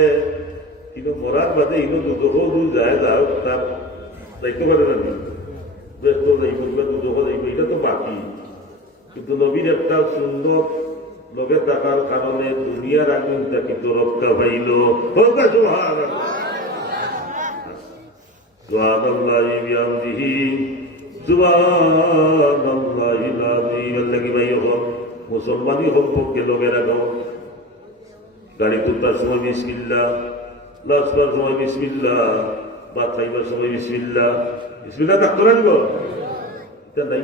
কিন্তু মরার বাদে ইনো দুদকও যায় যাও তার যাইতে পারে না, ব্যস্ত যাইব দুদক যাইব, এটা তো বাকি। কিন্তু নবীর একটা সুন্নত লগে থাকার কারণে দুনিয়ার আগুন তাকে তো রক্ষা পাইল। সুবহানাল্লাহি বিহামদিহি সুবহানাল্লাহিল আযীম। লাগি ভাই হোক মুসলমানই হোক পক্ষে লগে রাখো, গাড়ি তুলতার সময় বিসমিল্লাহ, লাস্টার সময় বিসমিল্লাহ, ভাত খাইবার সময় বিসমিল্লাহ, বিসমিল্লাহ ডাক্তার আনব এটা নাই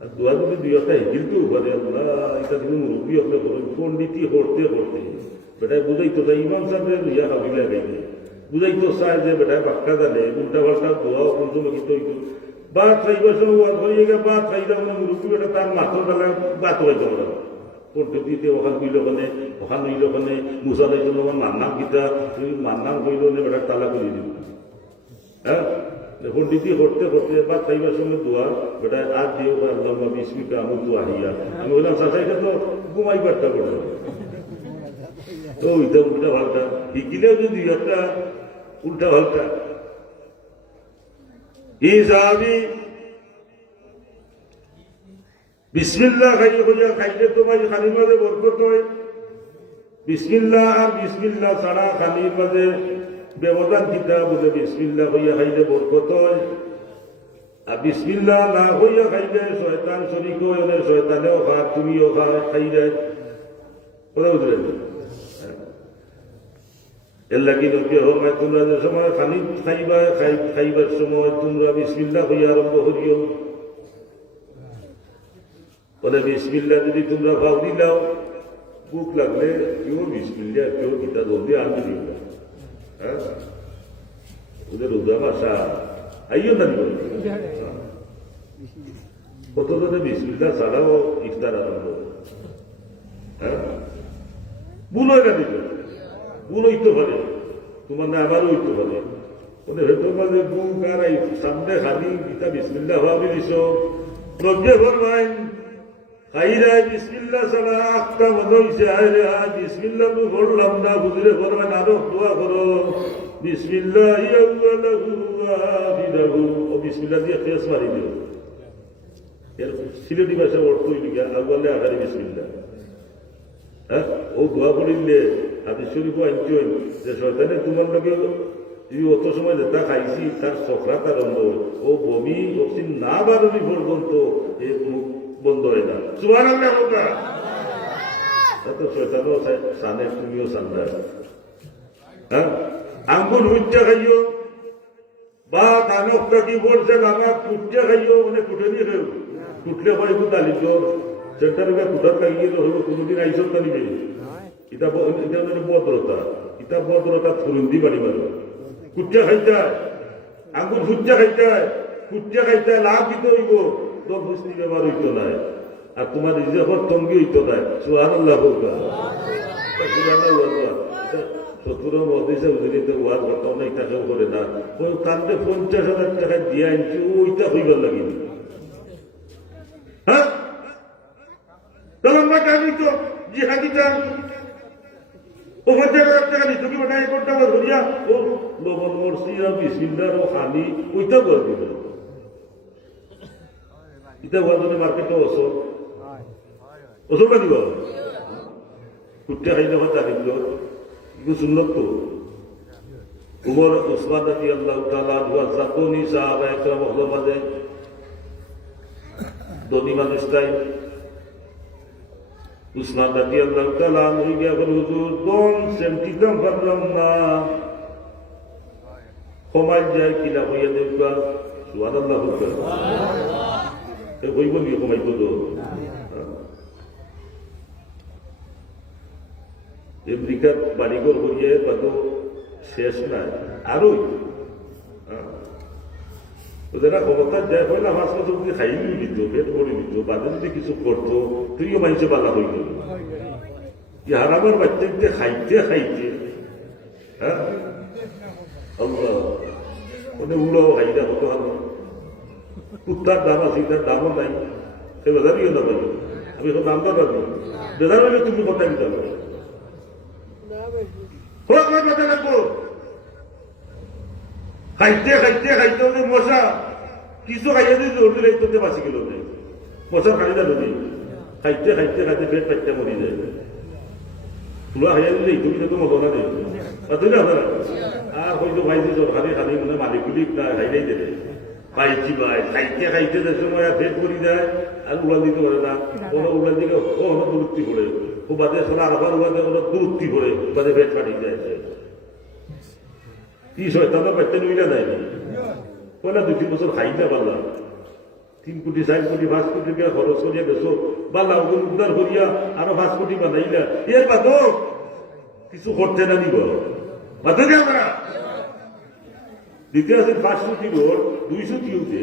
আর দোয়া যদি দুই একটা কিন্তু বলে আল্লাহ এটা কিন্তু মুরব্বী হলে পন্ডিতি করতে করতে বেটায় বুঝাইতো যায় ইমাম সাহেবের ইয়া হাবিলা গাইবে, বুঝাইতো চায় যে বেটায় বাক্কা জানে উল্টা পাল্টা দোয়া কোন সময় কিন্তু হইতো বাদ খাইবার সময় ওয়াজ হয়ে গেলে বাদ খাইলাম মানে মুরব্বী বেটা তার মাথর বেলায় বাত হইতো আমরা পদ্ধতিতে ওখান কইল ওখানে ওখান হইল ওখানে মুসা লাইতো আমার মান্নাম গীতা মান্নাম কইল বেটার তালা করে দিব। হ্যাঁ, পন্ডিতি করতে করতে বা খাইবার সময় দোয়া বেটা আর দিও আল্লাহ বিস্মিকা আমি তো আহিয়া, আমি বললাম চাষা এটা তো ঘুমাইবারটা করলো তো ওইটা উল্টা পাল্টা শিখিলেও যদি একটা উল্টা পাল্টা এই সাহাবি বিসমিল্লাহ খাইয়ে খোঁজা খাইলে তোমার খানির মাঝে বরকত হয়। বিসমিল্লাহ আর বিসমিল্লাহ ছাড়া খানির মাঝে ব্যবধান কিতা বলে বিসমিল্লাহ হইয়া খাইলে বরকত হয়, আর বিসমিল্লাহ না হইয়া খাইলে শয়তান শরিক হয়, শয়তানেও খা তুমিও খা খাই যায় কথা বুঝলেন। এর লাগি লোকে হোক তোমরা যে সময় খানি খাইবা খাইবার সময় তোমরা বিসমিল্লাহ হইয়া আরম্ভ করিও, বলে বিসমিল্লাহ যদি তোমরা ভাব দিলাও ভুক লাগলে কেউ বিসমিল্লাহ কেউ গীতা জলদি আনতে দিব। হ্যাঁ, ওদের রোজা ভাষা আইও না কতজনে বিসমিল্লাহ ছাড়াও ইফতার আরম্ভ। হ্যাঁ, ভুল হয় না দিবে, ভুল হইতে পারে তোমার না আবারও হইতে পারে, ওদের হয়তো মাঝে গুম কারাই সামনে খালি গীতা বিসমিল্লাহ ভাবি দিস লজ্জে ফরমাইন খাইরাই বিসমিল্লাহ ছাড়া আটটা মনে হয়েছে আরে আজ বিসমিল্লাহ তো পড়লাম না, বুঝলে ফরমাইন আরো দোয়া করো বিসমিল্লাহ ও বিসমিল্লাহ দিয়ে ফেস মারি দিও। এর সিলেটি ভাষা অর্থ আগুয়ালে আঘারি বিসমিল্লাহ। হ্যাঁ, ও দোয়া করিলে হাদিস শরীফ আনছেন যে শয়তানে তোমার লগে যদি অত সময় যেটা খাইছি তার সফরাত আরম্ভ ও বমি অক্সিজেন না বাড়ি পর্যন্ত এই মুখ বন্ধ হয় না। সুবহানাল্লাহ বলবা তো শয়তানও সানে তুমিও সান্দা। হ্যাঁ, আঙ্গুল হুচ্চা খাইও বা কানকটা কি বলছে বাবা কুটতে খাইও মানে কুটে নিয়ে খাইও, কুটলে হয় একটু দালি তো সেটার কুটার লাগিয়ে হইব কোনোদিন আইসব তা নিবে। এটা বদ্রতা, এটা বদ্রতা থুরুন্দি বাড়ি মারো কুটে খাইতে আঙ্গুল ফুটতে খাইতে কুটে খাইতে লাভ দিতে হইব তো বুঝতে ব্যবহার হইতো নাই আর তোমার রিজেক্টর তঙ্গি হইতো নাই। সুবহানাল্লাহ বলবা শত্রুর মধ্যে উদ্দিত ওয়ার ঘটনা নাই তাকেও করে না ওই কান্দে 50,000 টাকা দিয়ে আনছি ওইটা হইবার লাগিনি হ্যাঁ তাহলে আমরা জানি তো জিহাদিটা ও 50,000 টাকা নিত কি ওটা 1 টাকা ধরিয়া ও লবণ মরছি আর বিসমিল্লাহ ও খানি ওইটা করবি না এটা বলতে মার্কেটে ওসব দিব কুট্টে খাই না তারিখ এগুলো শুনল তো উমর উসমান রাদিয়াল্লাহু তাআলা যতনি সাহাবা একরাম হলো মাঝে ধনী মানুষটাই উসমান রাদিয়াল্লাহু তাআলা নবী গিয়া বলে হুজুর দম সেমটিতাম পারলাম না কমাই যায় কিলা হইয়া দেখবা সুবহানাল্লাহ এ হইব কি কমাই তো আমেরিকার বাড়িঘর হইয়ে তো শেষ নাই আরো ওদের ক্ষমতা যায় হইলে আমার সাথে যদি খাইলি দিত পেট করে দিত বাদে যদি কিছু করতো তুইও মানুষে বালা হয়ে গেল ইহার আমার বাচ্চাকে খাইতে খাইতে হ্যাঁ আল্লাহ মানে উড়াও হাইরা হতো ভালো কুত্তার দাম আছে তার দামও নাই সে বেজারিও না পারি আমি এখন দামটা পাবো বেজার হলে তুমি কথা দিতে পারো খাইতে খাইতে খাইতে মশা কিছু খাইয়ে দিয়ে জোর দিলে তোতে বাঁচি গেল মশা খাই না নদী খাইতে খাইতে খাইতে পেট পাইতে মরি যায় তুলা খাইয়া দিলে তুমি তো মজা না দেয় তুই না আর হয়তো ভাইজি সরকারি খালি মানে মালিকগুলি খাইলেই দেবে খাইছি ভাই খাইতে খাইতে যে সময় পেট ভরি যায় আর উড়ান দিতে পারে না কোনো উড়ান দিকে কোনো দূরত্বি পড়ে ও বাদে সোনা আবার উড়াতে কোনো দূরত্বি পড়ে বাদে পেট ফাটি যায় কি শয়তানা বাচ্চা নইলা যায় না পয়লা 2-3 বছর খাইতে পারলাম 3 কোটি 4 কোটি 5 কোটি টাকা খরচ করিয়া গেছো বাল্লা ওগুলো উদ্ধার করিয়া আরো 5 কোটি বানাইলা এর বাদও কিছু করতে না দিব বাদে কে আমরা দ্বিতীয় আছে 500 কি রোড 200 কি উঠে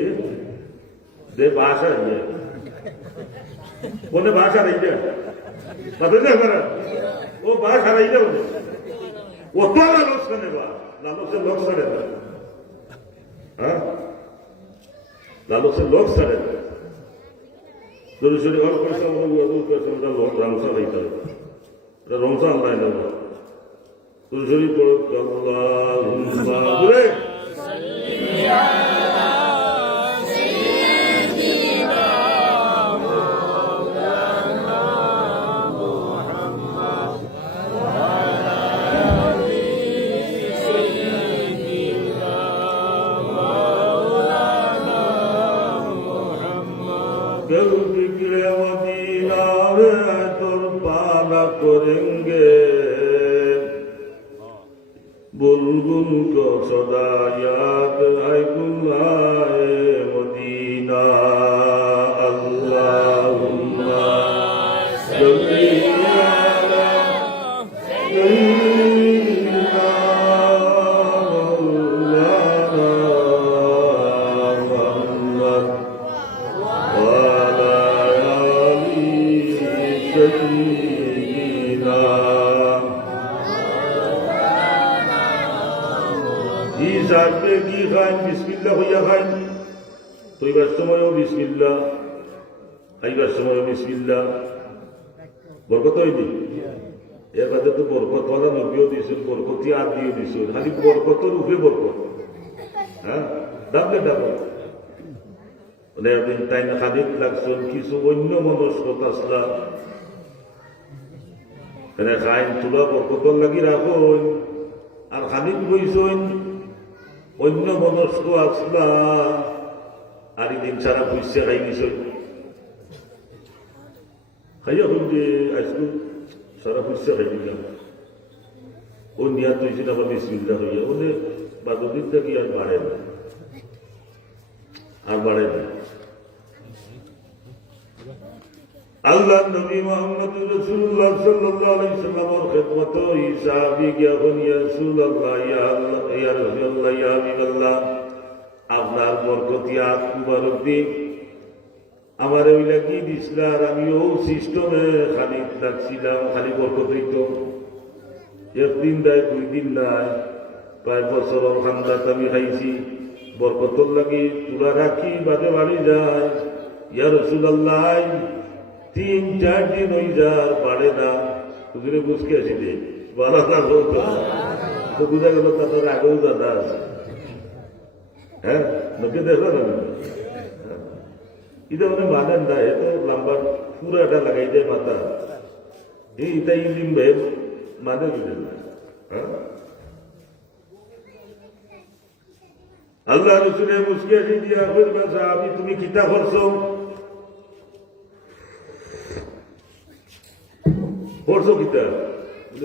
দে ভাষা ইয়ে বলে ভাষা রাইয়া বাদে কে আমরা ও ভাষা রাইয়া বলে ও তো লালস করে বা লালসের লোক সারে না হ্যাঁ লালসের লোক সারে না দরুশরী অল পয়সা রমসা হইতে হবে রমসা আল্লাহ না দরুশরী পড়ো আল্লাহুম্মা ঘুরে करेंगे बुलबुल को सदा याद आए गुलाए मदीना अल्लाहुम्मा सल्ली अला सय्यिदिना मौलाना मुहम्मद व अला आलिहि सय्यिदिना সাথে কি খান বিসমিল্লাহ হইয়া খান তৈবার সময়ও বিসমিল্লাহ খাইবার সময়ও বিসমিল্লাহ বরকত হয়নি এর বাদে তো বরকত ওয়ালা নবীও দিয়েছেন বরকতি আর দিয়ে দিয়েছেন খালি বরকতের উপরে বরকত হ্যাঁ ডাবলে ডাবল মানে একদিন তাই না খানিক লাগছেন কিছু অন্য মনস্কত আসলা এখানে খাইন তুলা বরকতর লাগি রাখুন আর খানিক বইছেন অন্য মনস্ক আসলা আর দিন সারা বুঝছে খাই নিশ্চয় খাইয়া হইলে আজকে সারা বুঝছে খাই দিলাম ও নিয়াত হয়েছিল আবার বিসমিল্লাহ হইয়া ওনে বাদদিন থেকে আর বাড়ে না আর বাড়ে না আল্লাহ নবী মুহাম্মদ রাসূলুল্লাহ সাল্লাল্লাহু আলাইহি সাল্লামের খিদমত হিসাবে যখন ইয়া রাসূলুল্লাহ ইয়া আল্লাহ ইয়া রাসূলুল্লাহ ইয়া হাবিবাল্লাহ আপনার বরকতিয়া মুবারক দিন আমার ওই লাগি দিছিলাম আমিও সিস্টেমে খালি লাগছিলাম খালি বরকত হইতো একদিন দেয় 2 দিন নাই, প্রায় বছরের খান্দাত আমি খাইছি, বরকতর লাগি তুলা রাখি বাদে বাড়ি যায়। ইয়া রাসূলুল্লাহ 3-4 দিন হই যার বাড়ে না, হুজুরে বুঝকে আসিলে বাড়া না হোক তো বুঝা গেল তাদের আগেও দাদা আছে। হ্যাঁ লোকে দেখো না এটা মানে মানেন না, এত লম্বা পুরাটা লাগাই দেয় মাথা, এইটা ইলিম ভাই মানে বুঝেন না। আল্লাহ রসুলে মুসকে আসি দিয়া বলবেন আমি তুমি কিতা করছো, করছো কিতা?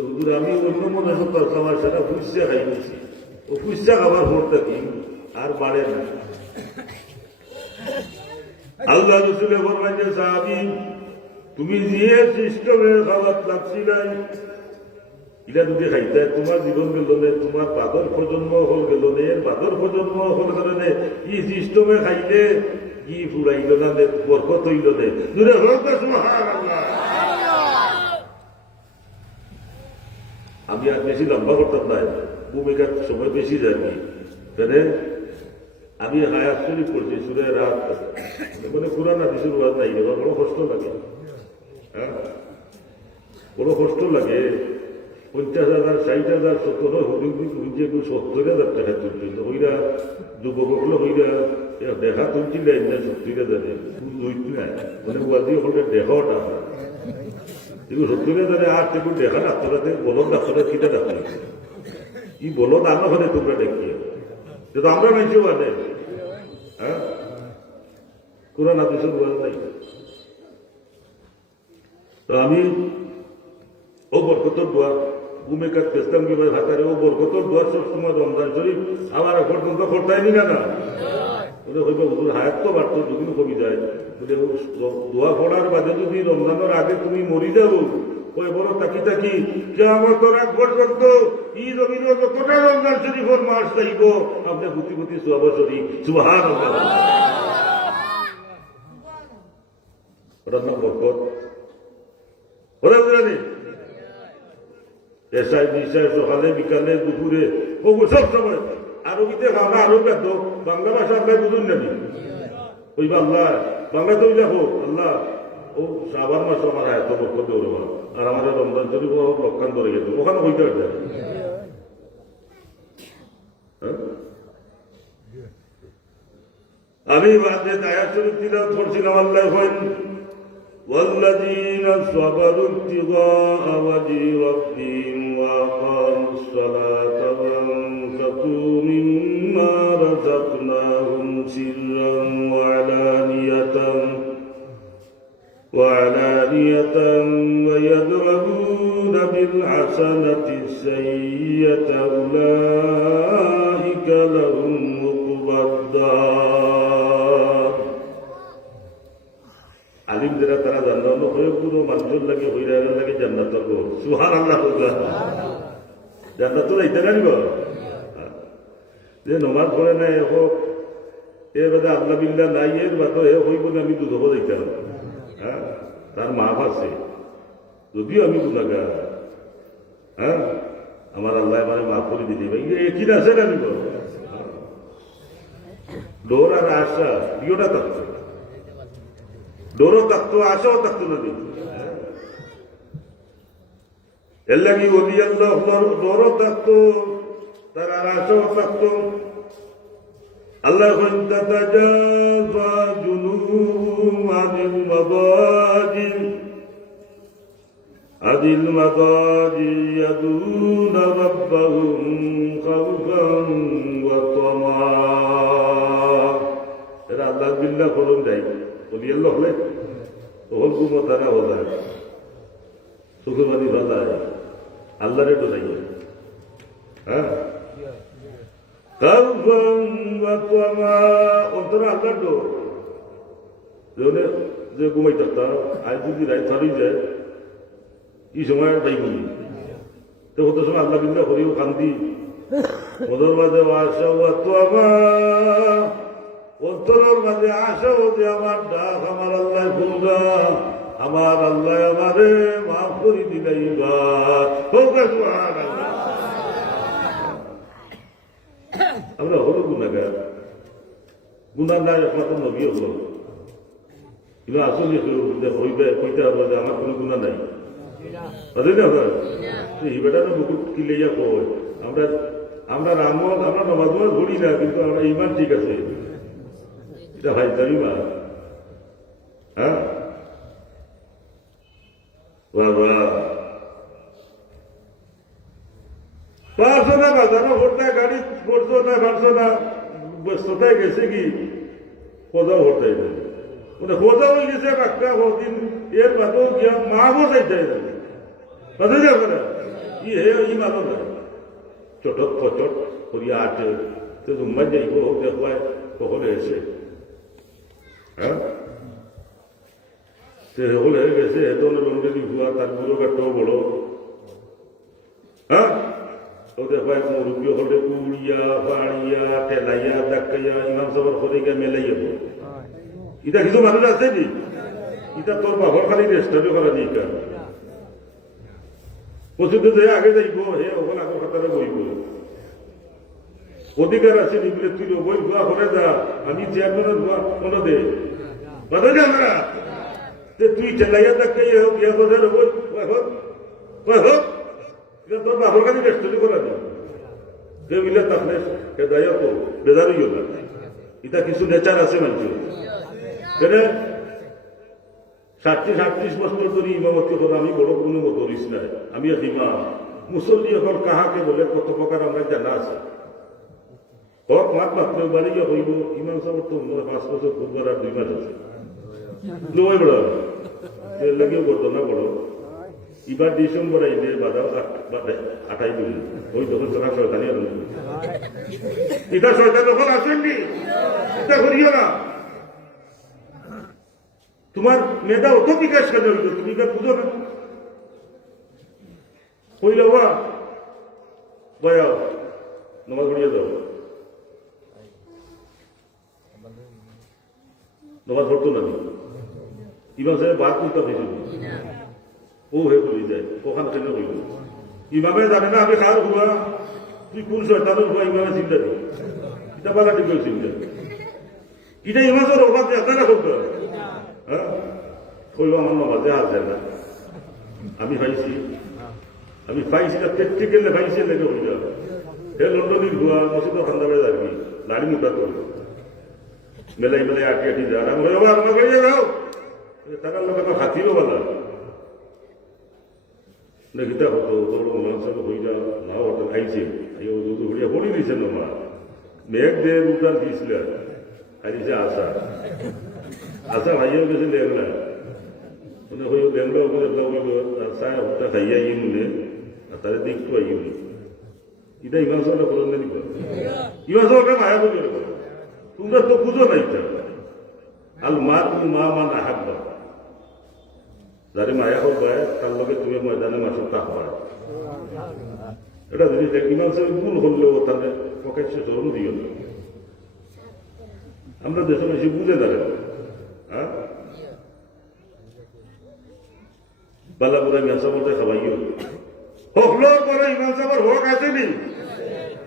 হুজুর আমি অন্য মনে করতাম আর সেটা ফুসা খাই নিছি, ও ফুসা খাবার পড়তে কি আর বাড়ে না। আল্লাহ রসুলে বলবেন যে সাহাবী তুমি যে সিস্টেমের খাবার লাগছিলাই এটা যদি খাইতে তোমার জীবন গেল নে, তোমার বাদর প্রজন্ম হল গেল নে, এর বাদর প্রজন্ম হল গেল নে, ই সিস্টেমে খাইলে কি ফুরাইল না নে, বরকত হইল নে, দূরে হোক না সুবহানাল্লাহ। আমি আর বেশি লম্বা করতাম না, ভূমিকার সময় বেশি যায়নি, কেনে আমি হায়াত শরীফ করছি সুরে রাত, মানে কোরআন হাদিসের ওয়াজ নাই, এবার বড় কষ্ট লাগে। হ্যাঁ বড় কষ্ট লাগে। 50,000, 60,000, 70,000 হুজুরকে 70,000 টাকা তুলছিল, হইরা যুবকগুলো হইরা দেখা তুলছিলেন না 70,000, মানে ওয়াজি হলে দেখাও টাকা এগুলো 70,000 আর তেমন দেখা ডাক্তারাতে বলদ ডাক্তারা কিটা ডাক্তার ই বলদ আনা হলে তোমরা দেখিয়ে কিন্তু আমরা নাইছো মানে। হ্যাঁ কোরআন হাদিসের ওয়াজ নাই। তো আমি ও বরকতর দোয়া ভূমিকা পেস্তাম কি হাতারে ও বরকতর দোয়া সবসময় রমজান শরীফ আমার পর্যন্ত করতাইনি না না বলে হইব হুজুর হায়াত তো বাড়তো যদিও কমে যায়, বলে দোয়া পড়ার বাদে যদি রমজানের আগে তুমি মরি যাও ওই বড় তাকি তাকি কিয়ামত রাত পর্যন্ত ই জমিন যতটা রমজান শরীফের মাস চাইব আপনি গুতি গুতি সোয়াব শরীফ সুবহানাল্লাহ। ওটার নাম বরকত। ওরা বুঝলেন এসাই নিশায় সকালে বিকালে দুপুরে সব সময় আরবিতে আমরা আরব ব্যর্থ বাংলা ভাষা আপনার বুঝুন নাকি ওই আল্লাহ বাংলা তো দেখো আল্লাহ ও শ্রাবণ মাস আমার এত পক্ষ দৌড়বা আর আমাদের রমজান শরীফ লক্ষান ধরে গেছে ওখানে হইতে পারবে। আমি বাদে আয়াত শরীফ তিলাওয়াত করছিলাম, আল্লাহ কইন والذين صبروا ابتغاء وجه ربهم وأقاموا الصلاة وأنفقوا مما رزقناهم سرا وعلانية ويدرؤون بالحسنة السيئة أولئك لهم عقبى الدار। আলিমদেরা তারা জান্নাত হয়ে পুরো মানুষের লাগে হইরানের লাগে জান্নাতের গো সুবহানাল্লাহ। জান্নাত যাইতে জানিব যে নমাজ পড়ে নাই হোক এ বাদে আল্লাহ বিল্লাহ নাই এর বাদ এ হইব না আমি দুধ যাইতাম। হ্যাঁ তার মাফ আছে যদিও আমি গুনাহগার। হ্যাঁ আমার আল্লাহ মানে মাফ করে দিতে ভাই একই আছে না নিব ডোর আর আশা দুটা থাকতো, ডোরও থাকতো আশাও থাকতো না দিন। এর লাগে ওলি আল্লাহ ডোরও থাকতো তার আর আশাও থাকতো। আল্লাহ তাতাজাফা জুনুবুহুম আনিল মাদাজি ইয়াদুনা রাব্বাহুম খাউফান ওয়া তামা। এরা আল্লাহ বিল্লাহ ফলন দেয় ওলি আল্লাহ হলে ওহল কুমতারা হলা চোখের বাড়ি ভালা আল্লাহরে ডোরাই। হ্যাঁ অন্তরা আল্লাহ ডোর যে ঘুমাই থাকতাম আজ যদি রায় ছাড়ি যায় এই সময় তাই বলি তো কত সময় আল্লাহ বিল্লাহ করিও কান্দি মদর মাঝে আশা তো আমার অন্তরের মাঝে আশা হতে আমার ডাক আমার আল্লাহ শুনবা আমার আল্লাহ আমারে মাফ করে দিলাইবা হোক না সুবহানাল্লাহ। আমরা হলো গুণাগার, গুণা নাই একমাত্র নবী হলো, কিন্তু আসলে হইবে কইতে হবে যে আমার কোনো গুণা নাই, তাদের না এই বেটার বুকুট কিলাইয়া কই আমরা আমরা আমল আমরা নামাজ পড়ি না, কিন্তু আমরা ইমান ঠিক আছে, এটা ভাই জানি না। হ্যাঁ বাবা পারছো না বাজানো ভরতে গাড়ি পড়ছো না পারছো না ব্যস্ততায় গেছে কি খোঁজাও ভরতে মানে খোঁজা হয়ে গেছে একটা দিন এর বাদেও গিয়া মাহবো চাইতে বাদে যাবে না ই হে ই মানো না চটত ফচট করিয়া আটে তো জুম্মাই যাইব হোক দেখবায় কখন এসে হ্যাঁ সে হলে গেছে এত রঙেরি ভুয়া তার পুরো কাটও বড় হ্যাঁ ও দেখবায় মুরব্বী হলে উড়িয়া পাড়িয়া ঠেলাইয়া ডাকাইয়া ইমাম সবার হলে গিয়ে মেলাই যাব এটা কিছু মানুষ আছে নি এটা তোর বাবার খালি রেস্টারে করা দিই কার পশুতে যে আগে যাইব হে ওখানে আগর খাতারে বইব অধিকার আছে নিবলে তুই বই ভুয়া করে যা আমি চেয়ারম্যানের ভুয়া মনে দে বাধা যা না তুই চেলাইয়া দেখাই হোক ইয়া বোঝার হোক হোক এটা তোর বাবার খালি রেস্টারে করা দিই কেউ মিলে তাহলে হেদায়া তো বেজারই হল এটা কিছু নেচার আছে মানুষের কেন 37 বছর ধরে ইমামতি করে আমি বড় কোনো করিস না, আমি এক ইমাম মুসল্লি এখন কাহাকে বলে কত প্রকার আমরা জানা আছে হক মাত মাত্র বাড়িয়ে হইব ইমাম সাহেব তো 5 বছর ঘুরবার আর 2 মাস আছে নয় বড় লাগিও করতো না বড় এবার ডিসেম্বর আইলে বাজাও 28 দিন ওই যখন তোরা শয়তানি আর এটা শয়তান যখন আসেননি এটা করিও না তোমার মেধা অত বিকাশ কেন হইল তুমি এটা বুঝো না হইল বা বয়া নমাজ পড়িয়ে যাও নমাজ পড়তো না ইমাম সাহেব বাদ করতে হয়েছিল ও হয়ে পড়ে যায় কখন খেলে হইল ইমামে জানে না আমি খার হুয়া তুই কোন শয়তানের হুয়া ইমামে চিন্তা দিই এটা বালা ঠিক চিন্তা এটা ইমামের অভাব আপনারা করতে হ্যাঁ কইল আমার নামাজে আসে না আমি পাইছি না প্র্যাকটিক্যালে পাইছি লেগে হয়ে যাবে হে লন্ডনের হুয়া মসজিদ খান্দাবে যাবি লাড়ি মুটা তো মেলাই মেলাই আটি আটি যা আমি আমার বাড়িয়ে যাও টাকার লোক হাতিও বলা গীতা হতো তোর মানুষের হয়ে যা না হতো খাইছে দুধ হইয়া পড়ি দিয়েছে না মেঘ দিয়ে উঠান দিয়েছিল খাইছে আশা আশা ভাইয়াও গেছে লেংলা মানে হইও লেংলা ওখানে হইল আশা ওটা খাইয়া ইমনে আর তাদের দেখতো ইমনে এটা ইমান সবটা করেন না নিবা ইমান সবটা মায়া করে তোমরা তো বুঝো না এটা আল মা তুমি মা মান আহাব্বা যারে মায়া হোক ভাই তার লগে তুমি ময়দানে মাসুর তা হয় এটা যদি ইমান সাহেব ভুল হলেও তাহলে প্রকাশ্যে চরণ দিও না আমরা দেশে বেশি বুঝে দাঁড়ে হ্যাঁ বালাপুরা মেসা বলতে খাওয়াইও হকলোর পরে ইমান সাহেবের হক আসেনি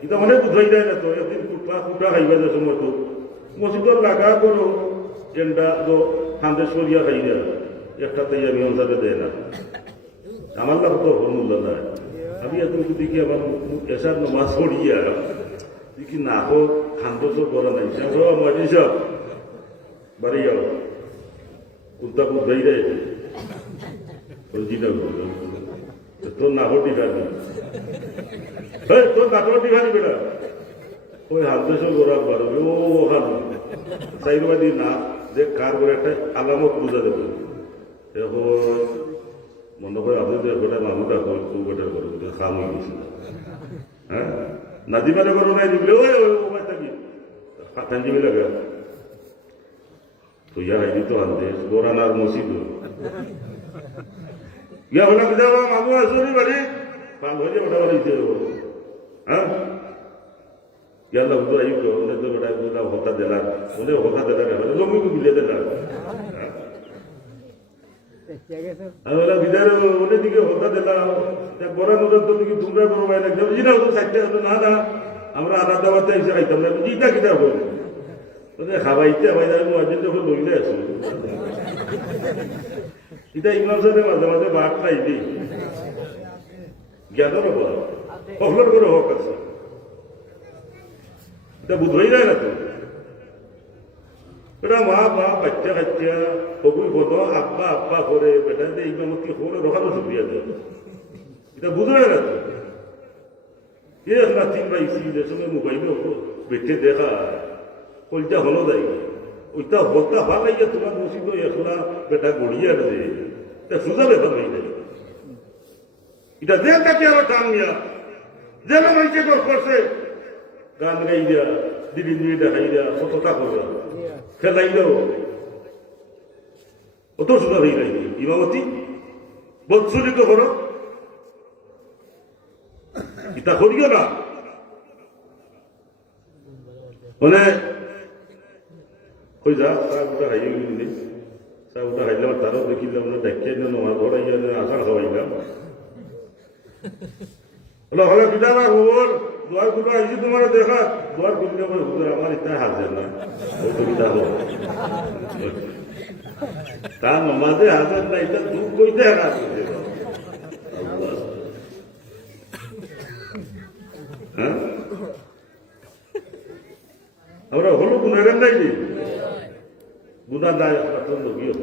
এটা অনেক বুঝাই যায় না তো একদিন কুটা খাইবা যে সময় তো মসজিদর লাগা করো এন্ডা তো খান্দে সরিয়া খাই যায় একটা তাই আমি অঞ্চলে দেয় না আমার লাভ তো হরমুল্লা না আমি এত দেখি আমার এসার মাছ পড়িয়া দেখি না হোক খান্দ সব করা নাই আমার সব বাড়ি যাও কুত্তা বুঝাই দেয় তোর না হটি ফেলবি তোর নাটকটি ফেলি বেটা ওই হাত দেশ গোড়া পারবে ও হাত সাইবাদি না যে কার করে একটা আলামত বুঝা দেবে এখন মনে করে আপনাদের গোটা মানুষটা করে খুব গোটার করে খাম হয়ে গেছিল হ্যাঁ নাজিমারে করো নাই দিবলে ওই ওই থাকি ফাঁজি লাগা তো ইয়া হাইদি তো আনতে গোরানার মসজিদ ইয়া হলে যাওয়া মামু আসুনি বাড়ি পাল হয়ে ওটা বাড়িতে হ্যাঁ ইয়াল্লা হুজুর আইব ওনে তো বেটা বুঝা হতা দেলা ওনে হতা দেলা জমিকে বিলে দেলা আমি বললাম বিদায় ওদের দিকে হত্যা দিলাম বড় নজর তো দিকে তোমরা করো ভাই লাগবে বুঝি না ওদের সাইডটা হতো না না আমরা আদা দাবাতে এসে খাইতাম না বুঝি এটা কিতা বলি খাবাইতে খাবাই যাবে মহাজন যখন লইলে আসো এটা ইমাম সাহেবের মাঝে মাঝে বাট নাই দিই জ্ঞানের অভাব অফলোড করে হক আছে এটা বুঝবাই যায় না তো এটা মা বাচ্চা কাচ্চা সবুই বদ আব্বা আব্বা করে বেটা যে ইমামতি করে রখানো শুক্রিয়া দেয় এটা বুঝবে না তো এ আমরা তিন ভাই সিলের সঙ্গে মোবাইলে বেটে দেখা কলটা হলো যাই ওইটা হতা ভালো লাগে তোমার মসজিদ এখলা বেটা গড়িয়ে রে এটা সুজা ব্যাপার হয়ে যায় এটা দেখ কাকে আরো টান নিয়া যেন মাইকে করছে গান গাই দিয়া দিদি দুই দেখাই দিয়া সততা করবা খেলাইলেও অত সুন্দর হয়ে যায় ইমামতি বৎসরিত করো এটা করিও না মানে কই যা চাটা খাইয়ে গেলি চাটা খাইলাম তারও দেখিলাম না দেখিয়ে নমাজ ঘরাইয়া আসার খাওয়াইলাম হলে বিটা না খবর দুয়ার গুলো আইসি তোমার দেখা দুয়ার গুলো আমার ইচ্ছা হাজার না অসুবিধা হল তার নমাজে হাজার না এটা দুঃখ কইতে হারা হ্যাঁ আমরা হলো গুণাগার নাই নি গুণা নাই আপনার নবী হল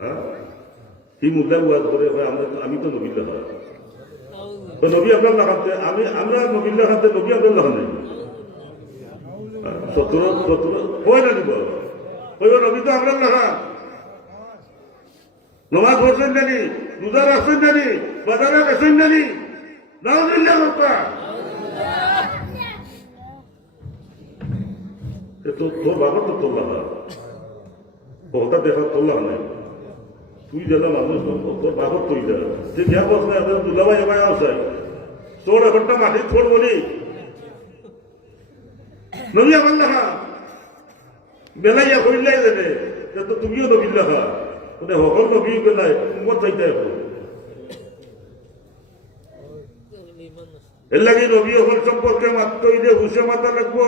হ্যাঁ কি মুদ্রা ওয়াজ করে আমি তো নবীলা হয় তো নবী আপনার লাগাতে আমরা নবীর লাগাতে নবী আপনার লাগান নাই 17 হয় না নিব ওই নবী তো আপনার লাগা নমাজ পড়ছেন জানি রোজা রাখছেন জানি বাজারে গেছেন জানি নাউজুবিল্লাহ করতা তো তোর বাবা তো তোর লাগা বহুতা দেখা তোর লাগা নাই তুই যেন মানুষ তোর বাবা তুই যা যে যা বস না দুলাভাই এবার আসে 16 ঘন্টা মাটি ছোট বলি নবী আমার লেখা বেলাইয়া হইলাই যাবে তো তুমিও নবীর লেখা ওদের সকল নবী বেলায় উম্মত চাইতে এর লাগে নবী সকল সম্পর্কে মাত্র হইলে হুসে মাথা লাগবো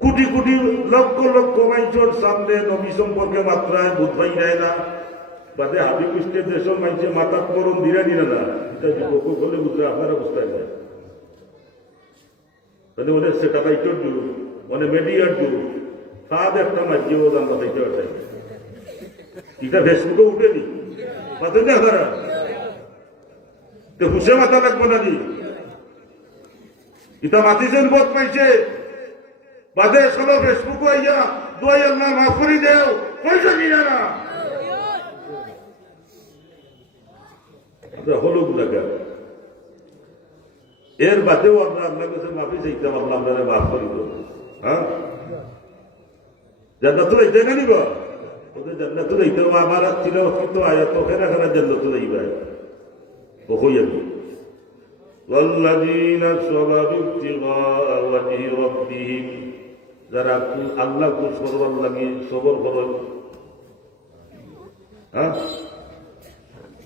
কোটি কোটি লক্ষ লক্ষ মানুষের সামনে নবী সম্পর্কে মাত্রায় বুঝবাই যায় না বাদে হাবি কুষ্টের দেশের মানুষের মাথা করণ দিলে দিলে না এটা যুবক বলে বুঝলে আপনারা বুঝতে যায় তাহলে ওদের স্যাটেলাইটের যুগ মানে মিডিয়ার যুগ তাদ একটা মাঝে ও দাম বাতাইতে পারতাই এটা ফেসবুকে উঠেনি পাতে না তারা তো হুসে মাথা লাগবো না নি এটা মাতিছেন বোধ পাইছে বাদে চলো ফেসবুকে আইয়া দোয়াই আল্লাহ মাফ করে দেও পয়সা নিয়ে না হলুক লাগা এর বাদেও আমরা আপনার কাছে মাফি চাইতাম আল্লাহ আপনারা মাফ করি হ্যাঁ জান্নাতুল আইতে না নিব ওদের জান্নাতুল আইতে আমার ছিল কিন্তু আয়াত ওখানে খানা জান্নাতুল আইবা ও হইয়াবি والذين صبروا ابتغاء وجه ربهم যারা আল্লাহ খুশ করবার লাগে সবর করেন হ্যাঁ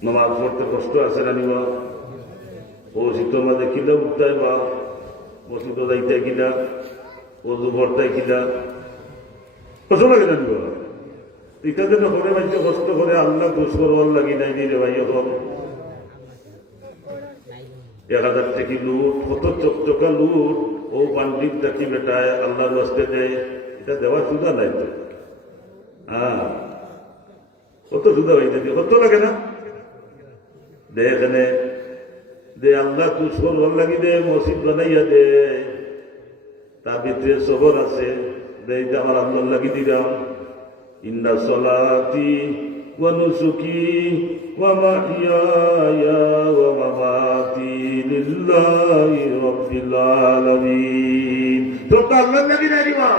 নামাজ পড়তে কষ্ট আছে না নিবা ও শীতের মাঝে কিনা উঠতে বা মসজিদ যাইতে কিনা ও দুপুরতে কিনা কষ্ট লাগে না নিবা এটা যেন করে ভাই কষ্ট করে আল্লাহ খুশ করবার লাগি নাই রে ভাই এখন 1000 টাকি লুট কত চকচকা লুট ও পান্ডিত টাকি বেটায় আল্লাহর রাস্তে দেয় এটা দেওয়া সুদা নাই তো হ্যাঁ কত সুদা হয়ে যায় কত লাগে না দে এখানে দে আল্লাহ তুই সবর লাগি দে মসজিদ বানাইয়া দে তার ভিতরে সবর আছে দে এটা আমার আল্লাহ লাগি দিলাম ইন্না সলাতি ওয়া নুসুকি ওয়া মাহইয়ায়া ওয়া মামাতি লিল্লাহি রাব্বিল আলামিন তো আল্লাহ লাগি দিবা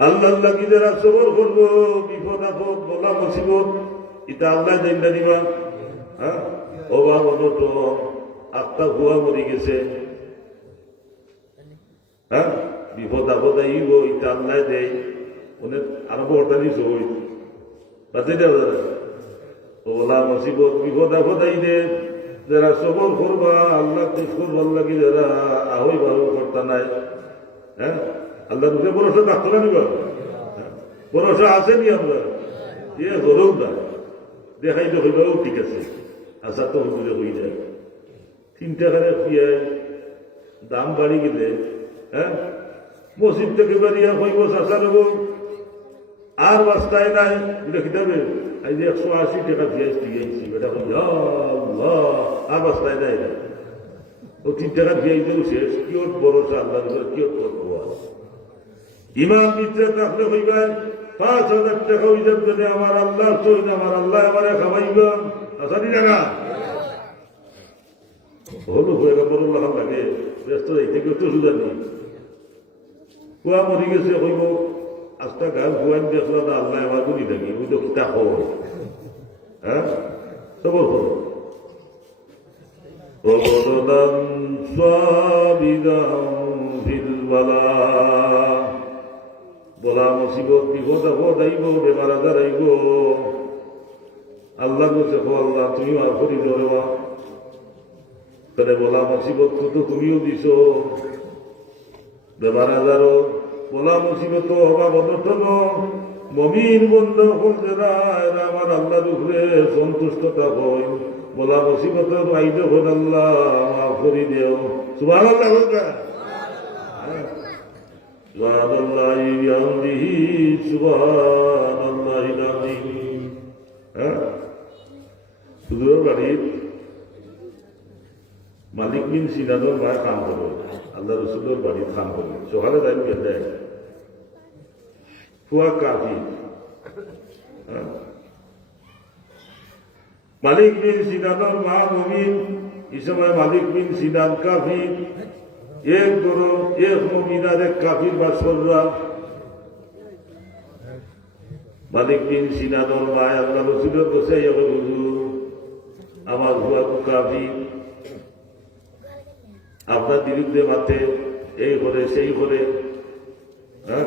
আল্লাহ লাগি যারা সবর করবো বিপদ আপদ বলা মুসিবত এটা আল্লাহ জানা দিবা হ্যাঁ অভাব অনটন আত্মা ভুয়া মরে গেছে হ্যাঁ বিপদ আপদ আইব ইটা আল্লাহ দেয় অনেক আরো বড়টা দিস হই তাতে দেওয়া ওলা মুসিবত বিপদ আপদ আইলে যারা সবর করবা আল্লাহ তেজ করবার লাগে যারা আহই ভালো করতা নাই হ্যাঁ আল্লাহ রূপে ভরসা থাকতো না নিবা ভরসা আছে নি আমরা এ গরম না দেখাইলে হইবাও ঠিক আছে আশা তো হইলে হই যায় 3 টাকার পিয়াজ দাম বাড়ি গেলে হ্যাঁ মসজিদ থেকে বাড়িয়া হইব চাষা নেব আর বাস্তায় নাই দেখি দেবে এই যে 180 টাকা পেঁয়াজ দিয়েছি এটা আর বাস্তায় নাই না ও 3 টাকা পেঁয়াজ দেবো শেষ কিয়ত ভরসা আল্লাহর উপর কিয়ত করবো ইমান দিতে থাকলে হইবেন 5,000 টাকা হয়ে যাবে আমার আল্লাহ চইন আমার আল্লাহ আমার খাওয়াইবা আসানি টাকা হলো হয়ে গেল বড় লাভ লাগে ব্যস্ত যাইতে কেউ তো সুযোগ নেই কুয়া মরি গেছে হইব আস্তা গান ভুয়ান দেখলো না আল্লাহ আমার গুলি থাকি ওই তো কিতা খবর হ্যাঁ সবর খবর রমদান সাবিদাম ফিল বালা বলা মুসিবত বিপদ আপদ আইব বেমার আজার আইব আল্লাহ বলছে হো আল্লাহ তুমি আর করি ধরবা তাহলে বলা মুসিবত তো তুমিও দিছ বেমার আজারও বলা মুসিবত হবা বদন মমিন বন্ধ করছে না এরা আমার আল্লাহর উপরে সন্তুষ্টতা হয় বলা মুসিবত আইতে হন আল্লাহ মাফ করি দেও সুবহানাল্লাহ হোকা সুবহানাল্লাহি বিহামদিহি সুবহানাল্লাহিল আযীম হ্যাঁ শুধু বাড়ির মালিক বিন সিনানোর ভাই কাম করবে আল্লাহ রসুলের বাড়ির কাম করবে সকালে তাই গেলে ফুয়া কাফি মালিক বিন সিনানোর মা মমিন এই সময় মালিক বিন সিনান কাফি এক গরো এক মমিন আর এক কাফির বাসররা মালিক বিন সিনানোর মা আল্লাহ রসুলের বসে আমার ফুয়া কাফি আপনার বিরুদ্ধে মাঠে এই করে সেই করে হ্যাঁ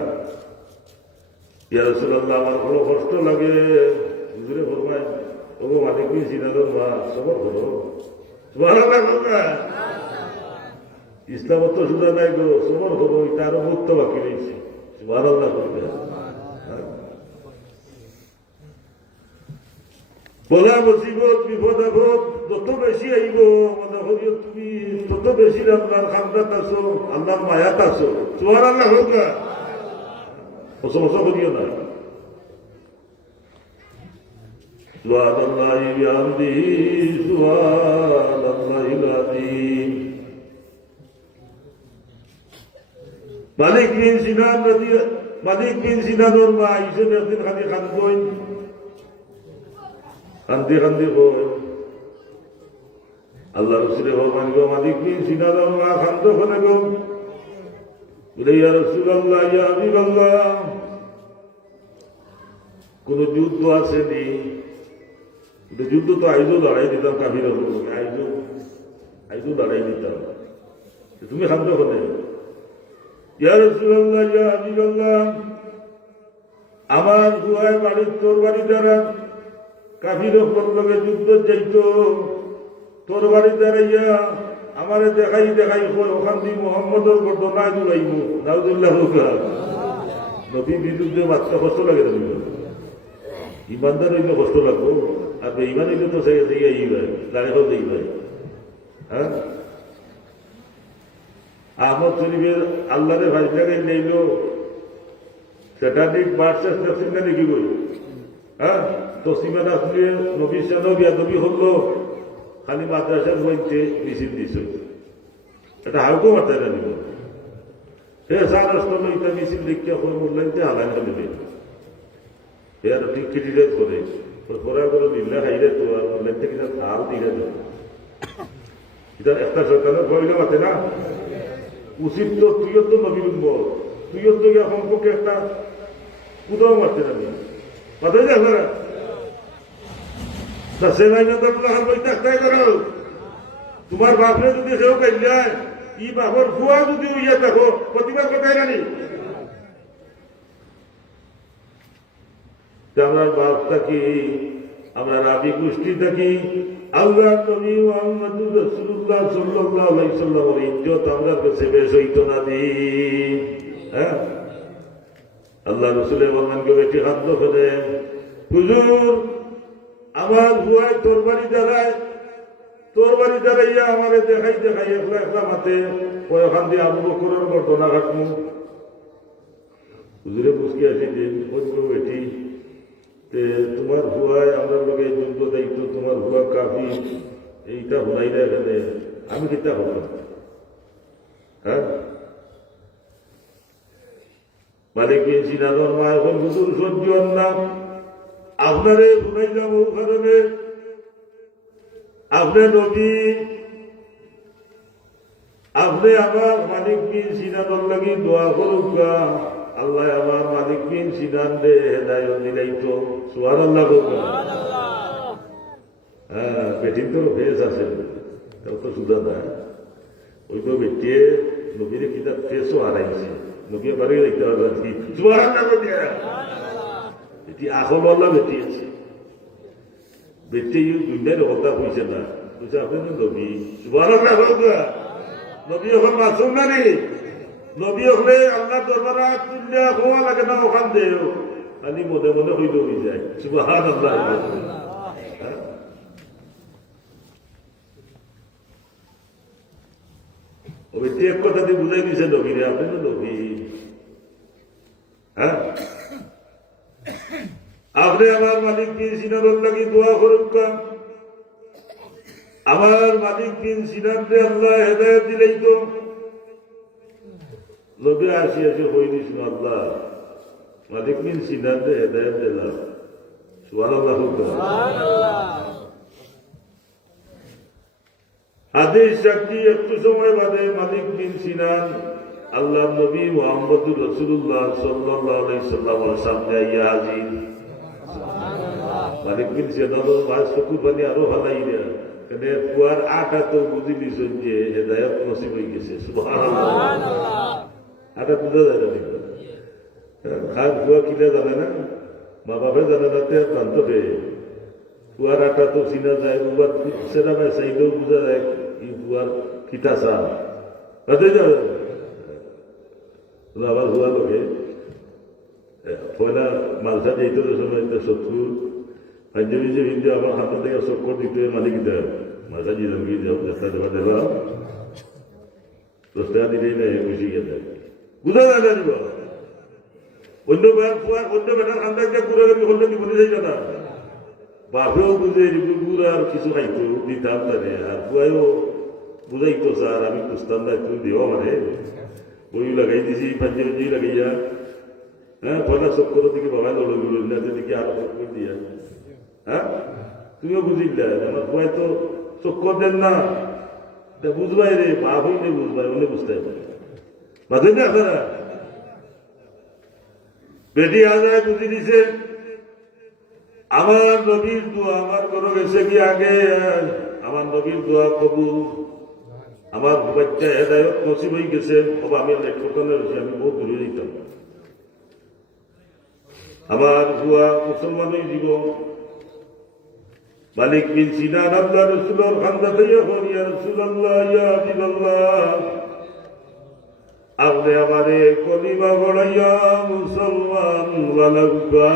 ইয়া রাসূলুল্লাহ আমার বড় কষ্ট লাগে হুজুরে ফরমায় ও মালিক বিন সিনানোর মা সবর করো সুবহানাল্লাহ ইসলামত তো সুদা নাই গো সবর করো এটা আরো মুক্ত বাকি রয়েছে সুবহানাল্লাহ করবে বলা মুসিবত বিপদ আপদ যত বেশি আইব মনে করিও তুমি তত বেশি আল্লাহর খান্দাত আছো আল্লাহর মায়াত আছো সুবহানাল্লাহ হোক সমস্যা করিও না সুবহানাল্লাহি বিহামদিহি সুবহানাল্লাহিল আযীম মালিক বিন সিনানোর মা ইসেন একদিন খালি খান কান্দি কান্দি কই আল্লাহ রসুলের ভগবান গো মালিক বিন সিনানোর মা খান্দ খনে গো বলে ইয়া রাসূলুল্লাহ ইয়া হাবিবাল্লাহ কোন যুদ্ধ আসেনি যুদ্ধ তো আইজও লড়াই দিতাম কাফির আইজও লড়াই দিতাম তুমি খান্দ খনে ইয়া রাসূলুল্লাহ ইয়া হাবিবাল্লাহ আমার গুহায় বাড়ির তোর বাড়ি দ্বারা কাফির লগে যুদ্ধ যাইত তোর বাড়ি দাঁড়াইয়া আমারে দেখাই দেখাই ওখান দিয়ে মোহাম্মদের ঘটনা জুড়াইব নাউজুল্লাহ নবীর বিরুদ্ধে মাত্র কষ্ট লাগে না ইমানদার হইলে কষ্ট লাগবো আর ইমান হইলে তো সেই এই ভাই দাঁড়িয়ে দেই ভাই হ্যাঁ আহমদ শরীফের আল্লাহরে ভাই জায়গায় নেইল স্যাটার্নিক বার্সেস দেখছেন না নাকি বই হ্যাঁ তো সিমান আসলে নবীর সাথেও বিয়াদবি হলো খালি মাদ্রাসার মধ্যে মিছিল দিছ এটা হাউকেও মারতে জানিব সে সার আসল এটা মিছিল লিখিয়া করে মূল্যায়নতে হালান করে এর ঠিক ক্রিটিসাইজ করে পরে করে নিল্লা খাইলে তো আর মূল্যায়ন থেকে হাল দিয়ে দেবে এটা একটা সরকারের ভয়টা মাতে না উচিত তো তুইও তো নবীর উম্মত তুইও তো সম্পর্কে একটা কোথাও মারতে জানি কথা যাবে না তোমার বাপরে যদি সেও কাইলে ই বাপর ফুয়া যদি ইয়ে দেখো প্রতিবাদ কথাই জানি আমরা বাপ থাকি, আমরা রাবি গোষ্ঠী থাকি, আল্লাহ নবী মুহাম্মদুর রাসূলুল্লাহ সাল্লাল্লাহু আলাইহি সাল্লামের ইজ্জত আমরা কাছে বেশ হইতো না দি। হ্যাঁ, আল্লাহ রসুলের বললেনকে বেটি খাদ্য ফেলে, হুজুর আমার বুয়ায় তোর বাড়ি দাঁড়াইয়া আমারে দেখাই একলা একলা মাতে ওখান দিয়ে আবু বকরের ঘটনা ঘটমু। হুজুরে মুসকি আসি যে বেটি তোমার ভুয়ায় আমরা লোক এই যোগ্য দায়িত্ব, তোমার ভুয়া কাফি এইটা ভুলাই না এখানে, আমি কিতা হতাম। হ্যাঁ, মালিক বিন সিনানোর মা এখন হুজুর সহ্য না, আপনারে ভুলাইলাম ও কারণে আপনি নবী, আপনি আমার মালিক বিন সিনানোর লাগি দোয়া করুক, আল্লাহ আমার মালিক বিন সিনান দে হেদায়ত দিলাইতো। সুবহানাল্লাহ বলবেন। হ্যাঁ, বেটির তো ফেস আছে, তাও তো সুদা না, ওই তো বেটিয়ে নবীর কিতাব ফেসও হারাইছে, নবী বাড়ি দেখতে পারছি। সুবহানাল্লাহ বলিয়া এটি আখলওয়ালা বেটি আছে, বেটি দুনিয়ার কথা হয়েছে না, বুঝছে আপনি তো নবী। সুবহানাল্লাহ বলবেন। নবী এখন মাসুম না রে, নবী হলে আল্লাহ দরবারে তুললে হওয়া লাগে না, ওখান দেও খালি মনে মনে হইল হয়ে যায়। সুবহানাল্লাহ। ওই এক কথা দিয়ে বুঝাই দিছে নবীরে, আপনি তো নবী। হ্যাঁ, আপনি আমার মালিক বিন সিনার লাগি দোয়া করুক, আমার মালিক বিন সিনারে আল্লাহ হেদায়ত দিলেই তো। নবী আসি হয়ে দিস আল্লাহ মালিক বিন সিনারে হেদায়ত দিলাম। সুবহানাল্লাহ। হাদিস সাক্ষী একটু সময় বাদে মালিক বিন সিনান আল্লাহ নবী মুহাম্মদুর রাসূলুল্লাহ সাল্লাল্লাহু আলাইহি সাল্লামের সামনে আইয়া হাজির। মালিক বিন সিনানের মাস চকুর পানি আরো হালাই না, কেন কুয়ার আটা তো বুঝি দিছেন যে হেদায়ত নসিব হয়ে গেছে। সুবহানাল্লাহ। আটা বুঝা যায় না, খান কুয়া কিনা জানে না, মা বাপে জানে না, তে প্রান্ত পেয়ে কুয়ার আটা তো চিনা যায়, উবার সেটা চাইলেও বোঝা যায় বুয়ার কিতা চা আবার হুয়া লোকে পয়লা মালসা দিতে সময় শত্রু পাঞ্জাবি যে হিন্দু আমার হাত থেকে চক্কর দিতে মালিক দেয় মালসা দিয়ে চেষ্টা দেওয়া দেওয়া 10 টাকা দিলেই নেই, বুঝি গেছে বুঝা যায় না দিব অন্য বেটার খান্দাকে পুরো হলে কি বলে যাই না, বাপেও বুঝে গুড় আর কিছু খাইতো দিতাম তারে, আর বুয়াইও বুঝাইতো স্যার আমি বুঝতাম না, তুমি দিও মানে বই লাগাই দিছি পাঞ্জাবি লাগাইয়া। হ্যাঁ, পয়লা চক্কর দিকে বাবা লড়গুলো দিকে আরো করে দিয়া। হ্যাঁ, তুমিও বুঝিলা আমার বুয়াই তো চক্কর দেন না, বুঝবাই রে, বাপ হইলে বুঝবাই, অন্য বুঝতে পারে বাধে না আপনারা। বেটি আজায় বুঝি দিছে আমার নবীর দোয়া আমার করো গেছে কি আগে, আমার নবীর দোয়া কবুল, আমার বাচ্চা হেদায়ত নসিব হয়ে গেছে। আমি লেখনের আমি বহু দূরে যেতাম, আমার দোয়া মুসলমান হয়ে দিব। মালিক বিন সিনান আল্লাহ রসুলের খান্দা থেকে ইয়া রাসূলুল্লাহ ইয়া হাবিবাল্লাহ, আপনি আমারে কলিমা গড়াইয়া মুসলমান বানাউকা।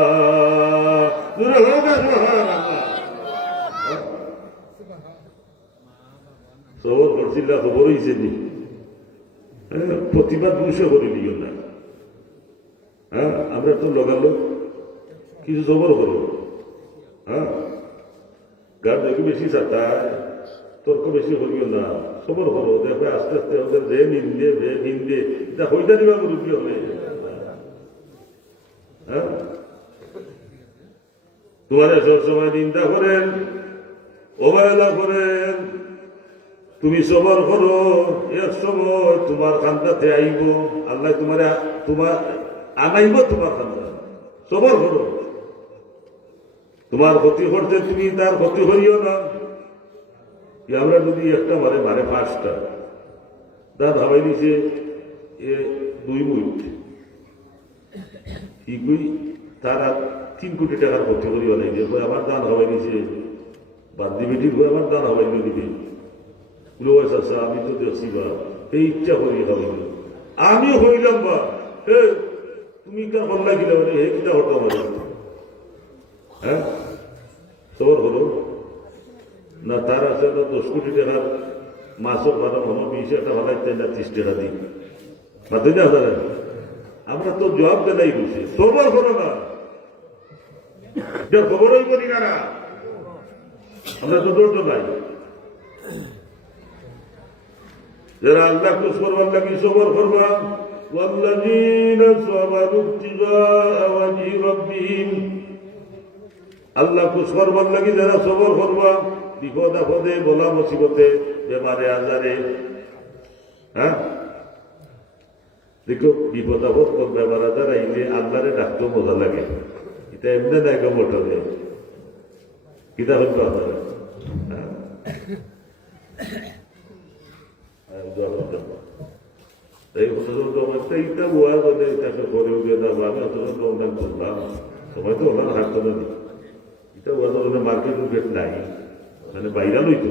সবর করছিল, খবর হয়েছে নি, প্রতিবাদ দুশো করে দিও না। হ্যাঁ, আমরা তো লগালো কিছু সবর করো। হ্যাঁ, গান দেখে বেশি চাতায়, তর্ক বেশি করিও না, সবর করো। দেখো আস্তে আস্তে ওদের যে নিন্দে ভে নিন্দে এটা হইতা দিবা রুগী হবে। হ্যাঁ, তোমার সবসময় নিন্দা করেন, অবহেলা করেন, তুমি সবর করো, এক সময় তোমার খান্দাতে আইব, আল্লাহ তোমার আনাইব তোমার খান্দা। সবর করো, তোমার ক্ষতি করতে তুমি তার ক্ষতি করিও না। আমরা যদি একটা মারে 5টা দাঁত হাবাই দিছে 2 মিনিট কই তারা 3 কোটি টাকার ভর্তি করিবা নাই যে আমার দান হবাই দিছে বাদ দিবি ঠিক হয়ে আমার দান হবাই দিবি লোক আছে আমি তো দেখছি বা এই ইচ্ছা করি হবাই আমি হইলাম বা তুমি কার ভাল লাগিলে মানে হে কিটা হতো আমার হ্যাঁ সবার হলো না তার আছে না 10 কোটি টাকার মাসক ভাড়া হলো 20 টাকা ভাড়া চাই না 30 টাকা দিই বাদ না হাজার আমরা তো জবাব দেলাই বসে সবার হলো না যার খবরই করি না আমরা তো দৌড় নাই যারা আল্লাহ খুশ করবার লাগি সবর করবা والذين صبروا ابتغاء وجه ربهم আল্লাহ খুশ করবার লাগি যারা সবর করবা বিপদ আপদে বলা মুসিবতে বেমারে আজারে হ্যাঁ দেখো বিপদ আপদ বেমার আজার আইলে আল্লাহরে ডাকতে মজা লাগে এটা এমনি না একটা মোটর কিতা হইতো আপনারা এই ইটা বোয়া বলে এটাকে করে উঠে দাম আমি অত অনলাইন করলাম সবাই তো অনলাইন হাঁটতো না এটা বোয়া ধরনে মার্কেট উর্কেট নাই মানে বাইরা লইতো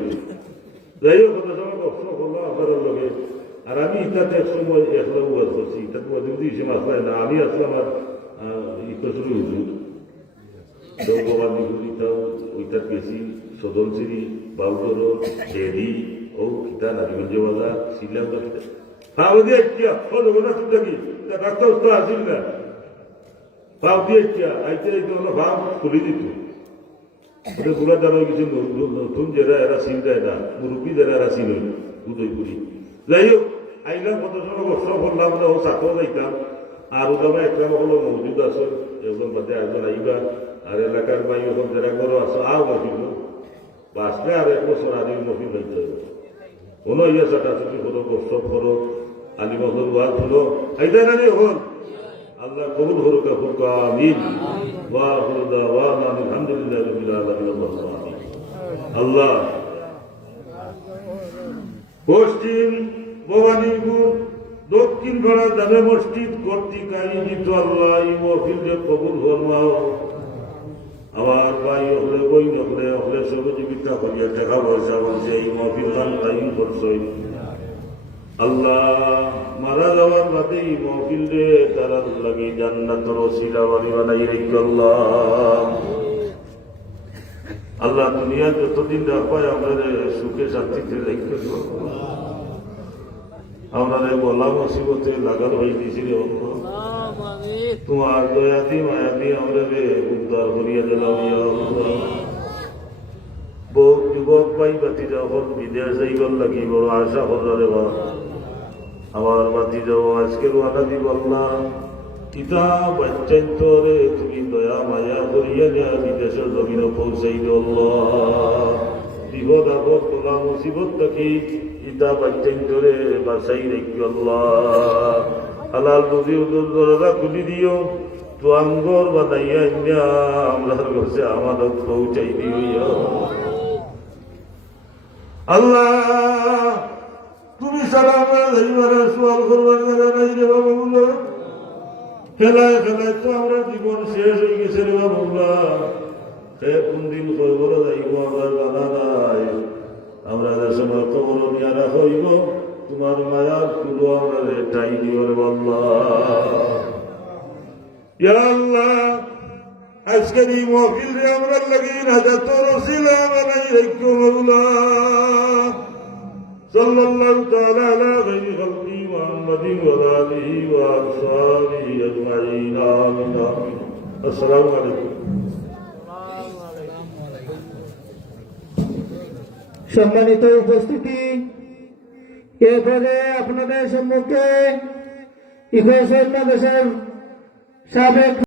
যাই হোক কথা সময় কষ্ট করলো আপনার লগে আর আমি ইটাতে এক সময় একলা ওয়াজ করছি ইটা তো যদি হিসেবে আসলাম না আমি আসলাম আর ইটা শুরু হুজুর ভগবান নিগুলিটাও ওইটার বেশি সদলসিরি বাউটর শেরি ও কিতা নারিগঞ্জ বাজার শিলাম পাও দিয়ে কিয়া ও লোকটা শুনতে কি ডাক্তার তো আসিল না পাও দিয়ে কিয়া আইতে আইতে হলো ভাব খুলে দিত ওদের গুলা জানা কিছু নতুন যারা এরা চিন দেয় না মুরব্বী যারা এরা চিন উদয়পুরি যাই হোক আইলাম কত সময় কষ্ট করলাম না ও ছাত্র যাইতাম আর ওটা একটা হলো মজুদ আছে এগুলো বাদে একজন আইবা আর এলাকার বাই এখন যারা করো আসো আর মফিল বাঁচলে আর 1 বছর আগে মফিল হইতে হবে কোনো ইয়ে চাটাচুটি করো কষ্ট করো আলী মহল ওয়াজ হলো এইটা না হল আল্লাহ কবুল করুক ফুরকা আমিন ওয়া হুদা ওয়া আলহামদুলিল্লাহি রাব্বিল আলামিন আল্লাহ পশ্চিম ভবানীপুর দক্ষিণ পাড়া জামে মসজিদ কর্তৃক আয়োজিত আল্লাহ এই মহফিলকে কবুল ফরমাও আমার ভাই হলে বই নকলে হলে সহযোগিতা করিয়া টাকা পয়সা বলছে এই মহফিল খান তাইন করছই আল্লাহ মারা যাওয়ার বাদে এই মহফিল রে তারা লাগে জান্নাতের ওসিলা বাড়ি বানাই রেখে আল্লাহ দুনিয়া যতদিন রাখায় আমরা সুখে শান্তিতে রেখে আমরা বলা মুসিবতে লাগাল হয়ে দিয়েছিল তোমার দয়াতি মায়াতি আমরা উদ্ধার করিয়া দিলাম বহু যুবক পাই বাতি যখন বিদেশ যাইবার লাগি বড় আশা হজারে বা আমার বাতি যাও আজকে রোয়ানা দিব না কিতা বাচ্চান্তরে তুমি দয়া মায়া করিয়া যা বিদেশের জমিনে পৌঁছাই বিপদ আপদ তোলা মুসিবত থাকি ইতা বাচ্চান্তরে বাসাই রেখি হালাল রুজি দরজা খুলি দিও তো আঙ্গর বানাইয়া ইন্ডিয়া আমরা কাছে আমাদের পৌঁছাই দিও আল্লাহ তুমি সারা আমরা ধরিবারের সোয়াল করবার জায়গা নাই রে বাবা খেলায় খেলায় তো আমরা জীবন শেষ হয়ে গেছে রে বাবা সে কোন দিন কইবর যাইব আমরা জানা নাই আমরা যে সময় খবর নিয়ে রাখইব তোমার মায়ার পুরো আমরা রেটাই দিও রে আল্লাহ আজকের এই মহফিল রে আমরা লাগি হাজার রসিলা বানাই রেখো মৌলা সাল্লাল্লাহু তাআলা আলা গায়রি খালকি মুহাম্মাদিন ওয়া আলিহি ওয়া আসহাবিহি আজমাইন আমিন আমিন আসসালামু আলাইকুম সম্মানিত উপস্থিতি এরপরে আপনাদের সম্মুখে ইকোসন্না দেশের সাবেক